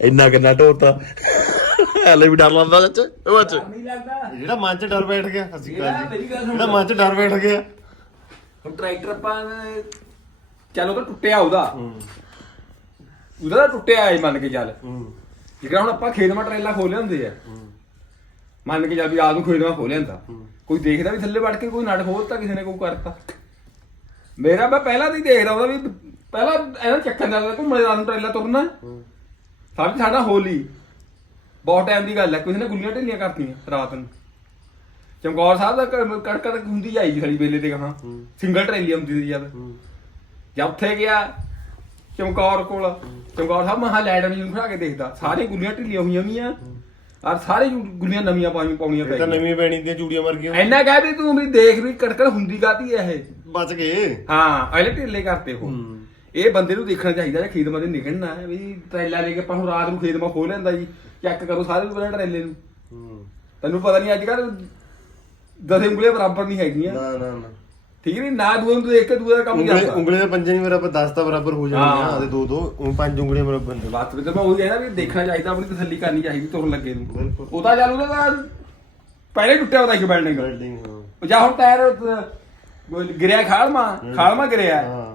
ਇੰਨਾ ਕਿੰਨਾ ਢੋਤਾ। ਹਲੇ ਵੀ ਡਰ ਲੱਗਦਾ ਚਾਚਾ ਉਹ ਨਹੀਂ ਲੱਗਦਾ। ਜਿਹੜਾ ਮਨ ਚ ਡਰ ਬੈਠ ਗਿਆ ਅਸੀਂ ਮੇਰੀ ਗੱਲ ਸੁਣ ਜਿਹੜਾ ਮਨ ਚ ਡਰ ਬੈਠ ਗਿਆ। ਹੁਣ ਟਰੈਕਟਰ ਆਪਾਂ ਨੇ- ਚੱਲ ਉਹ ਤਾਂ ਟੁੱਟਿਆ ਉਹਦਾ। ਉਹਦਾ ਤਾਂ ਟੁੱਟਿਆ ਹੈ ਮੰਨ ਕੇ ਚੱਲ। ਹੂੰ। ਜਿਹੜਾ ਹੁਣ ਆਪਾਂ ਖੇਤ ਮਾ ਟਰੇਲਾ ਖੋਲੇ ਹੁੰਦੇ ਆ। ਮੰਨ ਕੇ ਚੱਲ ਵੀ ਆਪ ਨੂੰ ਖੇਤ ਮਾ ਖੋਲੇ ਹੁੰਦਾ। ਕੋਈ ਦੇਖਦਾ ਵੀ ਥੱਲੇ ਵੜ ਕੇ ਕੋਈ ਨਟ ਖੋਲਤਾ ਕਿਸੇ ਨੇ ਕੋਈ ਕਰਤਾ। ਮੇਰਾ ਮੈਂ ਪਹਿਲਾਂ ਦੀ ਦੇਖਦਾ ਉਹਦਾ ਵੀ ਪਹਿਲਾਂ ਇਹਨਾਂ ਚੱਕਰ ਨਾਲ ਘੁੰਮਣੇ ਨੂੰ ਟਰੇਲਾ ਤੁਰਨਾ। ਸਭ ਸਾਡਾ ਹੋਲੀ। ਬਹੁਤ ਟਾਈਮ ਦੀ ਗੱਲ ਹੈ ਕਿਸੇ ਨੇ ਗੁੱਲੀਆਂ ਢਿੱਲੀਆਂ ਕਰਤੀਆਂ ਰਾਤ ਨੂੰ। ਚਮਕੌਰ ਸਾਹਿਬ ਦਾ ਕ- ਕੜਕੜ ਹੁੰਦੀ ਜਾਈ ਜੀ ਸਾਡੀ ਵੇਲੇ ਤੇ ਕਹਾਂ ਸਿੰਗਲ ਟਰੇਲੀ ਹੁੰਦੀ ਸੀ ਜਦ। ਜਦ ਉੱਥੇ ਗਿਆ ਚਮਕੌਰ ਕੋਲ। ਚਮਕੌਰ ਸਾਹਿਬ ਮਹਾ ਲੈਟ ਨੂੰ ਖੜਾ ਕੇ ਦੇਖਦਾ। ਸਾਰੇ ਗੁੱਲੀਆਂ ਢਿੱਲੀਆਂ ਹੋਈਆਂ ਵੀਆਂ। ਔਰ ਸਾਰੇ ਜੂ- ਗੁੱਲੀਆਂ ਨਵੀਆਂ ਪਾਈਆਂ ਪਾਉਣੀਆਂ ਇਹ ਤਾਂ ਨਵੀਂ ਪੈਣੀ ਦੀਆਂ ਚੂੜੀਆਂ ਮਰ ਗਈਆਂ। ਐਨਾ ਕਹਿ ਵੀ ਤੂੰ ਵੀ ਦੇਖ ਵੀ ਕੜਕੜ ਹੁੰਦੀ ਕਾਦੀ ਇਹ। ਬਚ ਗਏ। ਹਾਂ ਅਗਲੇ ਢਿੱਲੇ ਕਰਤੇ ਉਹ। ਹੂੰ। ਇਹ ਬੰਦੇ ਨੂੰ ਦੇਖਣਾ ਚਾਹੀਦਾ ਜੇ ਖੇਤ ਮਾ ਦੇ ਨਿਕਲਣਾ ਹੈ ਵੀ ਟਰੇਲਾ ਲੈ ਕੇ ਆਪਾਂ ਨੂੰ ਰਾਤ ਨੂੰ ਖੇਤ ਮਾ ਖੋ ਲੈਂਦਾ ਜੀ ਚੈੱਕ ਕਰੋ ਸਾਰੇ ਨੂੰ ਪਹਿਲਾਂ ਟਰੇਲੇ ਨੂੰ। ਹੂੰ। ਤੈਨੂੰ ਪਤਾ ਨਹੀਂ ਅੱਜ ਕੱਲ ਦਸ ਉਂਗਲੀਆਂ ਬਰਾਬਰ ਨਹੀਂ ਹੈਗੀਆਂ। ਨਾ ਨਾ ਨਾ। ਠੀਕ ਨਹੀਂ ਨਾ ਦੂਏ ਨੂੰ ਦੇਖ ਕੇ ਦੂਏ ਦਾ ਕੰਮ ਉਂਗਲੇ ਜਾਂਦਾ। ਉਂਗਲੇ ਦੇ ਪੰਜੇ ਨਹੀਂ ਮੇਰਾ 10 ਤਾਂ ਬਰਾਬਰ ਹੋ ਜਾਣਗੀਆਂ ਹਾਂ। ਆਦੇ ਦੋ ਦੋ ਉਹ ਪੰਜ ਉਂਗਲੀਆਂ ਬਰਾਬਰ ਨੇ। ਬਾਤ ਵਿੱਚ ਮੈਂ ਉਹ ਕਹਿਣਾ ਵੀ ਦੇਖਣਾ ਚਾਹੀਦਾ ਆਪਣੀ ਤਸੱਲੀ ਕਰਨੀ ਚਾਹੀਦੀ ਤੁਰਨ ਲੱਗੇ ਨੂੰ। ਬਿਲਕੁਲ। ਉਹ ਤਾਂ ਚੱਲ ਉਹਦਾ ਤਾਂ ਪਹਿਲੇ ਟੁੱਟਿਆ ਪਤਾ ਕਿ ਬਿਲਡਿੰਗ ਬਿਲਡਿੰਗ ਹਾਂ। ਉਹ ਜਾਂ ਹੁਣ ਟਾਇਰ ਗਿਰਿਆ ਖਾਲਮਾ ਖਾਲਮਾ ਗਿਰਿਆ। ਹਾਂ।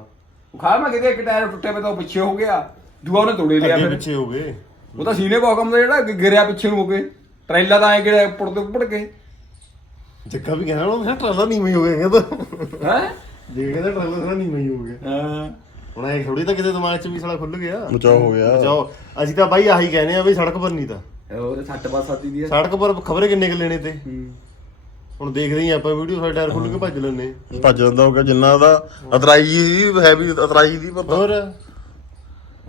ਉਹ ਖਾਲਮਾ ਗਿਰਿਆ ਇੱਕ ਟਾਇਰ ਟੁੱਟਿਆ ਪਿਆ ਤਾਂ ਉਹ ਪਿੱਛੇ ਹੋ ਗਿਆ। ਦੂਆ ਉਹਨੇ ਤੋੜੇ ਲਿਆ ਅੱਗੇ ਫਿਰ। ਪਿੱਛੇ ਹੋ ਗਏ। ਉਹ ਤਾਂ ਸੀਨੇ ਬੌਕਮ ਦਾ ਜਿਹੜਾ ਗਿਰਿਆ ਪਿੱਛੇ ਨੂੰ ਹੋ ਕੇ। ਟਰੇਲਾ ਤਾਂ ਐ ਗਿਰਿਆ ਪੁੜ ਤੇ ਪੁੜ ਕੇ। ਜੱਗਾ ਵੀ ਕਹਿੰਦਾ ਉਹ ਟਰਾਲਾ ਨਹੀਂ ਮਈ ਹੋ ਗਿਆ ਕਹਿੰਦਾ। ਹੈ? ਜੇ ਕਹਿੰਦਾ ਟਰਾਲਾ ਸਾਰਾ ਨਹੀਂ ਮਈ ਹੋ ਗਿਆ। ਹਾਂ। ਹੁਣ ਇਹ ਥੋੜੀ ਤਾਂ ਕਿਤੇ ਦਿਮਾਗ 'ਚ ਵੀ ਸਾਲਾ ਖੁੱਲ ਗਿਆ। ਬਚਾਓ ਹੋ ਗਿਆ। ਬਚਾਓ। ਅਸੀਂ ਤਾਂ ਬਾਈ ਆਹੀ ਕਹਿੰਦੇ ਆ ਵੀ ਸੜਕ ਪਰ ਨਹੀਂ ਤਾਂ। ਉਹ ਸੱਟ ਬਾਤ ਸਾਤੀ ਦੀ ਆ। ਸੜਕ ਪਰ ਖਬਰੇ ਕਿੰਨੇ ਕੁ ਲੈਣੇ ਤੇ? ਹੂੰ। ਹੁਣ ਦੇਖਦੇ ਹੀ ਆਪਾਂ ਵੀਡੀਓ ਸਾਡੇ ਟਾਇਰ ਖੁੱਲ ਕੇ ਭੱਜ ਲੈਣੇ ਭੱਜ ਜਾਂਦਾ ਹੋਗਾ ਜਿੰਨਾ ਦਾ ਅਤਰਾਈ ਦੀ ਹੈ ਵੀ ਅਤਰਾਈ ਦੀ ਪਤਾ ਹੋਰ?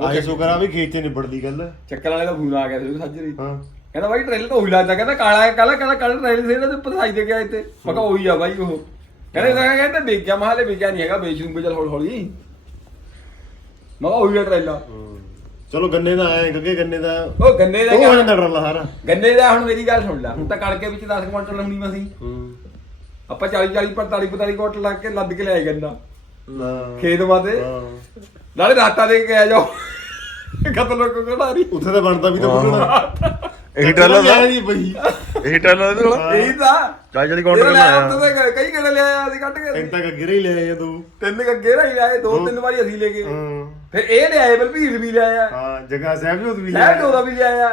ਆਹੀ। ਸ਼ੁਕਰ ਆ ਵੀ ਖੇਤ 'ਚ ਨਿਬੜਦੀ ਗੱਲ। ਚੱਕਰ ਵਾਲੇ ਦਾ ਫੋਨ ਆ ਗਿਆ ਸੀ ਸੱਜਰੀ ਹਾਂ। ਕਹਿੰਦਾ ਬਾਈ ਟ੍ਰੇਲਰ ਤਾਂ ਉਹੀ ਲੱਗਦਾ ਕਹਿੰਦਾ ਕਾਲਾ ਕਾਲਾ ਕਾਲਾ ਕਾਲਾ ਟ੍ਰੇਲਰ ਸੀ ਇਹਦੇ ਪਸਾਈ ਦੇ ਗਿਆ ਇੱਥੇ। ਮੈਂ ਕਿਹਾ ਉਹੀ ਆ ਬਾਈ ਉਹ। ਕਹਿੰਦੇ ਕਹਿੰਦੇ ਵੇਚਿਆ ਮਹਾਲੇ ਵੇਚਿਆ ਨਹੀਂ ਹੈਗਾ ਵੇਚ ਦੂੰਗੇ ਚੱਲ ਹੌਲੀ ਹੌਲੀ ਮੈਂ ਕਿਹਾ ਉਹੀ ਆ ਟ੍ਰੇਲਰ ਚਲੋ ਗੰਨੇ ਦਾ ਆਏ ਗੱਗੇ ਗੰਨੇ ਦਾ। ਉਹ ਗੰਨੇ ਦਾ ਉਹ ਹੋ ਜਾਂਦਾ ਟਰਾਲਾ ਸਾਰਾ। ਗੰਨੇ ਦਾ ਹੁਣ ਮੇਰੀ ਗੱਲ ਸੁਣ ਲੈ ਹੁਣ ਤਾਂ ਕਣਕੇ ਵਿੱਚ 10 ਕੁਇੰਟਲ ਲਾਉਣੀ ਮਸੀਂ ਹੂੰ। ਆਪਾਂ 40 40 45 45 ਕੁਇੰਟਲ ਲੱਗ ਕੇ ਲੱਦ ਕੇ ਲਿਆਏ ਗੰਨਾ। ਨਾ। ਖੇਤ ਹਾਂ। ਨਾਲੇ ਰਾਤਾਂ ਦੇ ਕੇ ਆ ਜਾਓ। ਖਤਮ ਕੋ ਕਢਾਰੀ ਉੱਥੇ ਤਾਂ ਬਣਦਾ ਵੀ ਤਾਂ ਬੁੱਲਣਾ ਇਹੀ ਟਰਾਲਾ ਦਾ? ਜੀ ਬਈ। ਇਹੀ ਟਰਾਲਾ ਦੇ ਕੋਲ ਇਹੀ ਚਾਲੀ ਕਾਉਂਟਰ ਲਿਆਇਆ ਲਾਇਆ ਉੱਤੇ ਤੇ ਕਈ ਗੜੇ ਲਿਆਇਆ ਅਸੀਂ ਕੱਢ ਕੇ ਤਿੰਨ ਤੱਕ ਗਿਰੇ ਹੀ ਲਿਆਏ ਆ ਤੂੰ। ਤਿੰਨ ਗੱਗੇ ਰਹੀ ਲਿਆਏ ਦੋ ਤਿੰਨ ਵਾਰੀ ਅਸੀਂ ਲੈ ਗਏ। ਹਾਂ। ਫਿਰ ਇਹ ਲਿਆਏ ਬਲਬੀਰ ਵੀ ਲਿਆਇਆ ਹਾਂ ਜਗਾ ਸਾਹਿਬ ਜੋਤ ਵੀ ਲੈ ਉਹਦਾ ਵੀ ਲਿਆਇਆ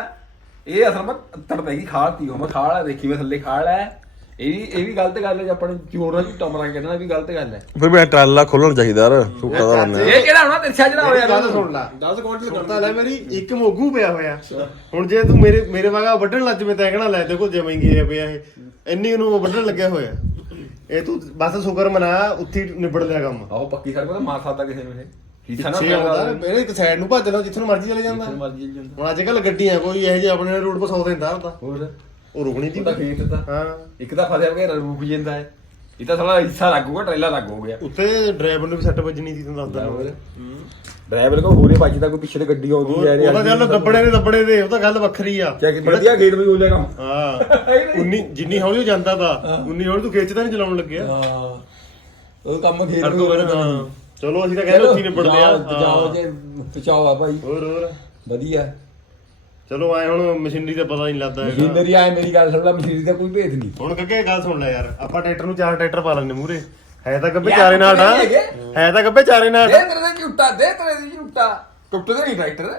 ਇਹ ਅਸਲ ਵਿੱਚ ਤੜ ਪੈ ਗਈ ਖਾਲ ਤੀ ਉਹ ਮੈਂ ਖਾਲ ਆ ਦੇਖੀ ਮੈਂ ਥੱਲੇ ਖਾਲ ਹੈ ਇਹ ਵੀ ਇਹ ਵੀ ਗਲਤ ਗੱਲ ਹੈ ਜੇ ਆਪਾਂ ਨੂੰ ਚੋਰ ਨਾਲ ਝੂਟਾ ਮਾਰਾਂ ਕਹਿੰਦਾ ਵੀ ਗਲਤ ਗੱਲ ਹੈ। ਫਿਰ ਮੈਂ ਟਰਾਲਾ ਖੋਲਣਾ ਚਾਹੀਦਾ ਯਾਰ ਝੂਟਾ ਦਾ ਬੰਦਾ ਇਹ ਕਿਹੜਾ ਹੋਣਾ? ਤਿਰਛਾ ਜਿਹੜਾ ਹੋਇਆ ਗੱਲ ਸੁਣ ਲੈ। 10 ਕੁਇੰਟਲ ਕਰਤਾ ਲੈ ਮੇਰੀ ਇੱਕ ਮੋਗੂ ਪਿਆ ਹੋਇਆ। ਹੁਣ ਜੇ ਤੂੰ ਮੇਰੇ ਮੇਰੇ ਵਾਗਾ ਵੱਢਣ ਲੱਜ ਮੈਂ ਤੈਂ ਕਹਣਾ ਲੈ ਦੇਖੋ ਜਮਈ ਗਿਆ ਪਿਆ ਇਹ। ਇੰਨੀ ਨੂੰ ਵੱਢਣ ਲੱਗਿਆ ਹੋਇਆ। ਇਹ ਤੂੰ ਬਸ ਸ਼ੁਕਰ ਮਨਾ ਉੱਥੇ ਨਿਬੜ ਲਿਆ ਕੰਮ। ਆਹੋ ਪੱਕੀ ਸੜਕ ਤਾਂ ਮਾਰ ਸਕਦਾ ਕਿਸੇ ਨੂੰ ਇਹ। ਹਿੱਸਾ ਨਾ ਪਿੱਛੇ ਆਉਂਦਾ ਇਹ ਇੱਕ ਸਾਈਡ ਨੂੰ ਭੱਜ ਲਓ ਜਿੱਥੇ ਨੂੰ ਮਰਜ਼ੀ ਚਲੇ ਜਾਂਦਾ। ਜਿੱਥੇ ਮਰਜ਼ੀ ਚੱਲ ਜਾਂਦਾ। ਹੁਣ ਅੱਜ ਕੱਲ ਗੱਡੀਆਂ ਕੋਈ ਇਹੋ ਜਿਹੇ ਆਪਣੇ ਰੋਡ 'ਤੇ ਸੌ ਦਿੰਦਾ ਹੁੰਦਾ। ਹੋਰ? ਉਹ ਰੁਕਣੀ ਉਹਦਾ ਖੇਤ ਤਾਂ। ਹਾਂ। ਇੱਕ ਤਾਂ ਫਸਿਆ ਗਿਆ ਰੁਕ ਜਾਂਦਾ ਹੈ। ਇਹ ਤਾਂ ਸਾਲਾ ਹਿੱਸਾ ਲੱਗੂਗਾ ਟਰੇਲਾ ਲੱਗ ਹੋ ਗਿਆ। ਉੱਤੇ ਡਰਾਈਵਰ ਨੂੰ ਵੀ ਸੱਟ ਵੱਜਣੀ ਸੀ ਤੈਨੂੰ ਦੱਸਦਾ ਹੋਰ ਡਰਾਈਵਰ ਕੋ ਹੋਰੇ ਵੱਜਦਾ ਕੋਈ ਪਿੱਛੇ ਤੇ ਗੱਡੀ ਆਉਂਦੀ ਹੈ ਉਹ ਤਾਂ ਗੱਲ ਦੱਬੜੇ ਦੇ ਦੱਬੜੇ ਦੇ ਉਹ ਤਾਂ ਗੱਲ ਵੱਖਰੀ ਆ। ਚੈੱਕ ਵਧੀਆ ਗੇਟ ਵੀ ਹੋ ਜਾਏਗਾ। ਹਾਂ। ਉਨੀ ਜਿੰਨੀ ਹੌਲੀ ਉਹ ਜਾਂਦਾ ਤਾਂ ਉਨੀ ਹੌਲੀ ਤੂੰ ਖਿੱਚ ਤਾਂ ਨਹੀਂ ਚਲਾਉਣ ਲੱਗਿਆ। ਹਾਂ। ਉਹ ਕੰਮ ਖੇਤ ਅੜਕੋ ਕਰ ਹਾਂ ਚਲੋ ਅਸੀਂ ਤਾਂ ਕਹਿੰਦੇ ਉੱਥੇ ਹੀ ਨਿਬੜਦੇ ਆ ਜਾਓ ਜੇ ਬਚਾਓ ਆ ਭਾਈ ਹੋਰ ਹੋਰ। ਵਧੀਆ। ਚਲੋ ਆਏ ਹੁਣ ਮਸ਼ੀਨਰੀ ਦਾ ਪਤਾ ਨਹੀਂ ਲੱਗਦਾ ਹੈਗਾ। ਮਸ਼ੀਨਰੀ ਆਏ ਮੇਰੀ ਗੱਲ ਸੁਣ ਲੈ ਮਸ਼ੀਨਰੀ ਦਾ ਕੋਈ ਭੇਦ ਨਹੀਂ। ਹੁਣ ਕੱਗੇ ਗੱਲ ਸੁਣ ਲੈ ਯਾਰ ਆਪਾਂ ਟਰੈਕਟਰ ਨੂੰ ਚਾਰ ਟਰੈਕਟਰ ਪਾ ਲੈਣੇ ਮੂਰੇ ਹੈ ਤਾਂ ਗੱਬੇ ਚਾਰੇ ਨਾਲ ਆ ਹੈਗੇ। ਹੈ ਤਾਂ ਗੱਬੇ ਚਾਰੇ ਨਾਲ ਦੇ ਤੇਰੇ ਦੇ ਝੂਟਾ ਦੇ ਤੇਰੇ ਦੀ ਝੂਟਾ। ਟੁੱਟਦੇ ਨਹੀਂ ਟਰੈਕਟਰ।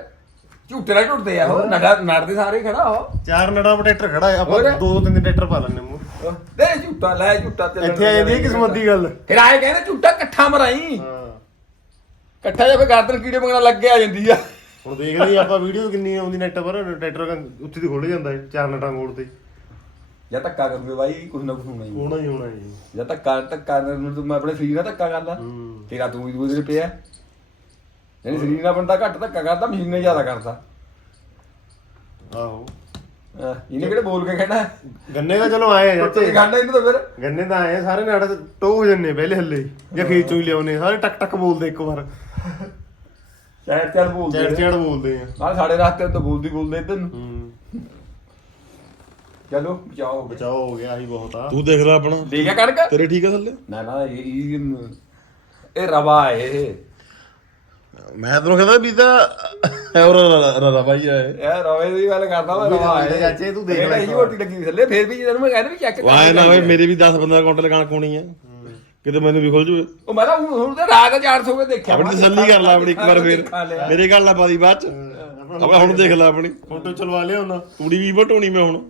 ਝੂਟੇ ਨਾਲ ਟੁੱਟਦੇ ਆ ਉਹ ਨੜਾ ਨੜਦੇ ਸਾਰੇ ਖੜਾ ਹੋ ਚਾਰ ਨੜਾ ਟਰੈਕਟਰ ਖੜਾ ਹੈ ਆਪਾਂ ਹੋਰ? ਦੋ ਤਿੰਨ ਟਰੈਕਟਰ ਪਾ ਲੈਣੇ ਮੂਰੇ ਦੇ ਝੂਟਾ ਲੈ ਝੂਟਾ ਚੱਲਣ ਇੱਥੇ ਆ ਜਾਂਦੀ ਹੈ ਕਿਸਮਤ ਦੀ ਗੱਲ। ਫਿਰ ਆਏ ਕਹਿੰਦੇ ਝੂਟਾ ਇਕੱਠਾ ਮਰਾਈ। ਹਾਂ। ਇਕੱਠਾ ਜਿਹਾ ਫੇ ਗਰਦਨ ਕੀੜੇ ਮੰਗਣਾ ਲੱਗ ਕੇ ਆ ਜਾਂਦੀ ਆ। ਹੁਣ ਦੇਖਦੇ ਹਾਂ ਆਪਾਂ ਵੀਡੀਓ ਕਿੰਨੀ ਆਉਂਦੀ ਨੈਟ ਪਰ ਟਰੈਕਟਰ ਉੱਥੇ ਦੀ ਖੁੱਲ ਜਾਂਦਾ ਹੈ ਚਾਰ ਨਟਾਂ ਮੋੜ ਤੇ। ਜਾਂ ਧੱਕਾ ਕਰੂਗੇ ਬਾਈ ਕੁਝ ਨਾ ਕੁਝ ਹੋਣਾ ਹੀ ਹੋਣਾ ਹੀ ਹੋਣਾ ਜੀ। ਜਾਂ ਧੱਕਾ ਧੱਕਾ ਨੂੰ ਤੂੰ ਮੈਂ ਆਪਣੇ ਸਰੀਰ ਨਾਲ ਧੱਕਾ ਕਰਦਾ। ਹੂੰ। ਤੇਰਾ ਤੂੰ ਵੀ ਦੂਜੇ ਪਿਆ। ਨਹੀਂ ਸਰੀਰ ਨਾਲ ਬੰਦਾ ਘੱਟ ਧੱਕਾ ਕਰਦਾ ਮਸ਼ੀਨ ਨਾਲ ਜ਼ਿਆਦਾ ਕਰਦਾ। ਆਹੋ। ਅਹ ਇਹਨੇ ਕਿਹੜੇ ਬੋਲ ਕੇ ਕਹਿਣਾ? ਗੰਨੇ ਦਾ ਚਲੋ ਆਏ ਆ ਤੇ ਚਾਚੇ ਇਹਨੂੰ ਤਾਂ ਫਿਰ। ਗੰਨੇ ਤਾਂ ਆਏ ਆ, ਸਾਰੇ ਨਾੜ ਟੋ ਹੋ ਜੰਨੇ ਪਹਿਲੇ ਹੱਲੇ। ਜਾਂ ਖੇਤ ਚੋਂ ਹੀ ਲਿਆਉਨੇ ਸਾਰੇ ਟਕ ਟਕ ਬੋਲਦੇ ਇੱਕ ਵਾਰ। ਚੈਟ ਚੱਲ ਬੋਲਦੇ ਚੜ ਆ। ਚੜ ਬੋਲਦੇ ਆ। ਨਾਲ ਸਾਡੇ ਰਸਤੇ ਤੋਂ ਬੋਲਦੀ ਬੋਲਦੇ ਇੱਧਰ ਨੂੰ। ਹੂੰ। ਚਲੋ ਬਚਾਓ ਬਚਾਓ ਹੋ ਗਿਆ ਆਹੀ ਬਹੁਤ ਆ। ਤੂੰ ਦੇਖ ਲੈ ਆਪਣਾ। ਦੇਖਿਆ ਕਣਕ। ਤੇਰੇ ਠੀਕ ਆ ਥੱਲੇ? ਨਾ ਨਾ ਇਹ ਇਹ ਇਹ ਰਵਾ ਹੈ ਇਹ। ਮੈਂ ਤੈਨੂੰ ਕਹਿੰਦਾ ਵੀ ਤਾਂ ਹੋਰ ਰਦਾ ਬਾਈ ਆ ਇਹ। ਯਾਰ ਰਵੇ ਦੀ ਗੱਲ ਕਰਦਾ ਮੈਂ ਰਵਾ ਮੇਰੇ ਚਾਚੇ ਤੂੰ ਦੇਖ ਲੈ ਇੱਕ ਇਹ ਮੋਟੀ ਲੱਗੀ ਹੋਈ ਥੱਲੇ ਫੇਰ ਵੀ ਜਦੋਂ ਮੈਂ ਕਹਿੰਦਾ ਵੀ ਚੈੱਕ ਵਾਏ ਨਾ ਓਏ ਮੇਰੀ ਵੀ 10 15 ਕੁਇੰਟਲ ਕਣਕ ਹੋਣੀ ਆ। ਕਿਤੇ ਮੈਨੂੰ ਵੀ ਖੁੱਲ ਜੂਵੇ ਉਹ ਮੈਂ ਤਾਂ ਹੁਣ ਹੁਣ ਤਾਂ ਰਾਤ 400 ਕੇ ਦੇਖਿਆ। ਆਪਣੀ ਤਸੱਲੀ ਕਰ ਲੈ ਆਪਣੀ ਇੱਕ ਵਾਰ ਫੇਰ। ਮੇਰੇ ਗੱਲ ਨਾ ਪਾਦੀ ਬਾਅਦ ਚ। ਆਪਣਾ ਹੁਣ ਦੇਖ ਲੈ ਆਪਣੀ। ਫੋਟੋ ਚਲਵਾ ਲਿਆ ਉਹਨਾਂ ਤੂੜੀ ਵੀ ਵਟਾਉਣੀ ਮੈਂ ਹੁਣ।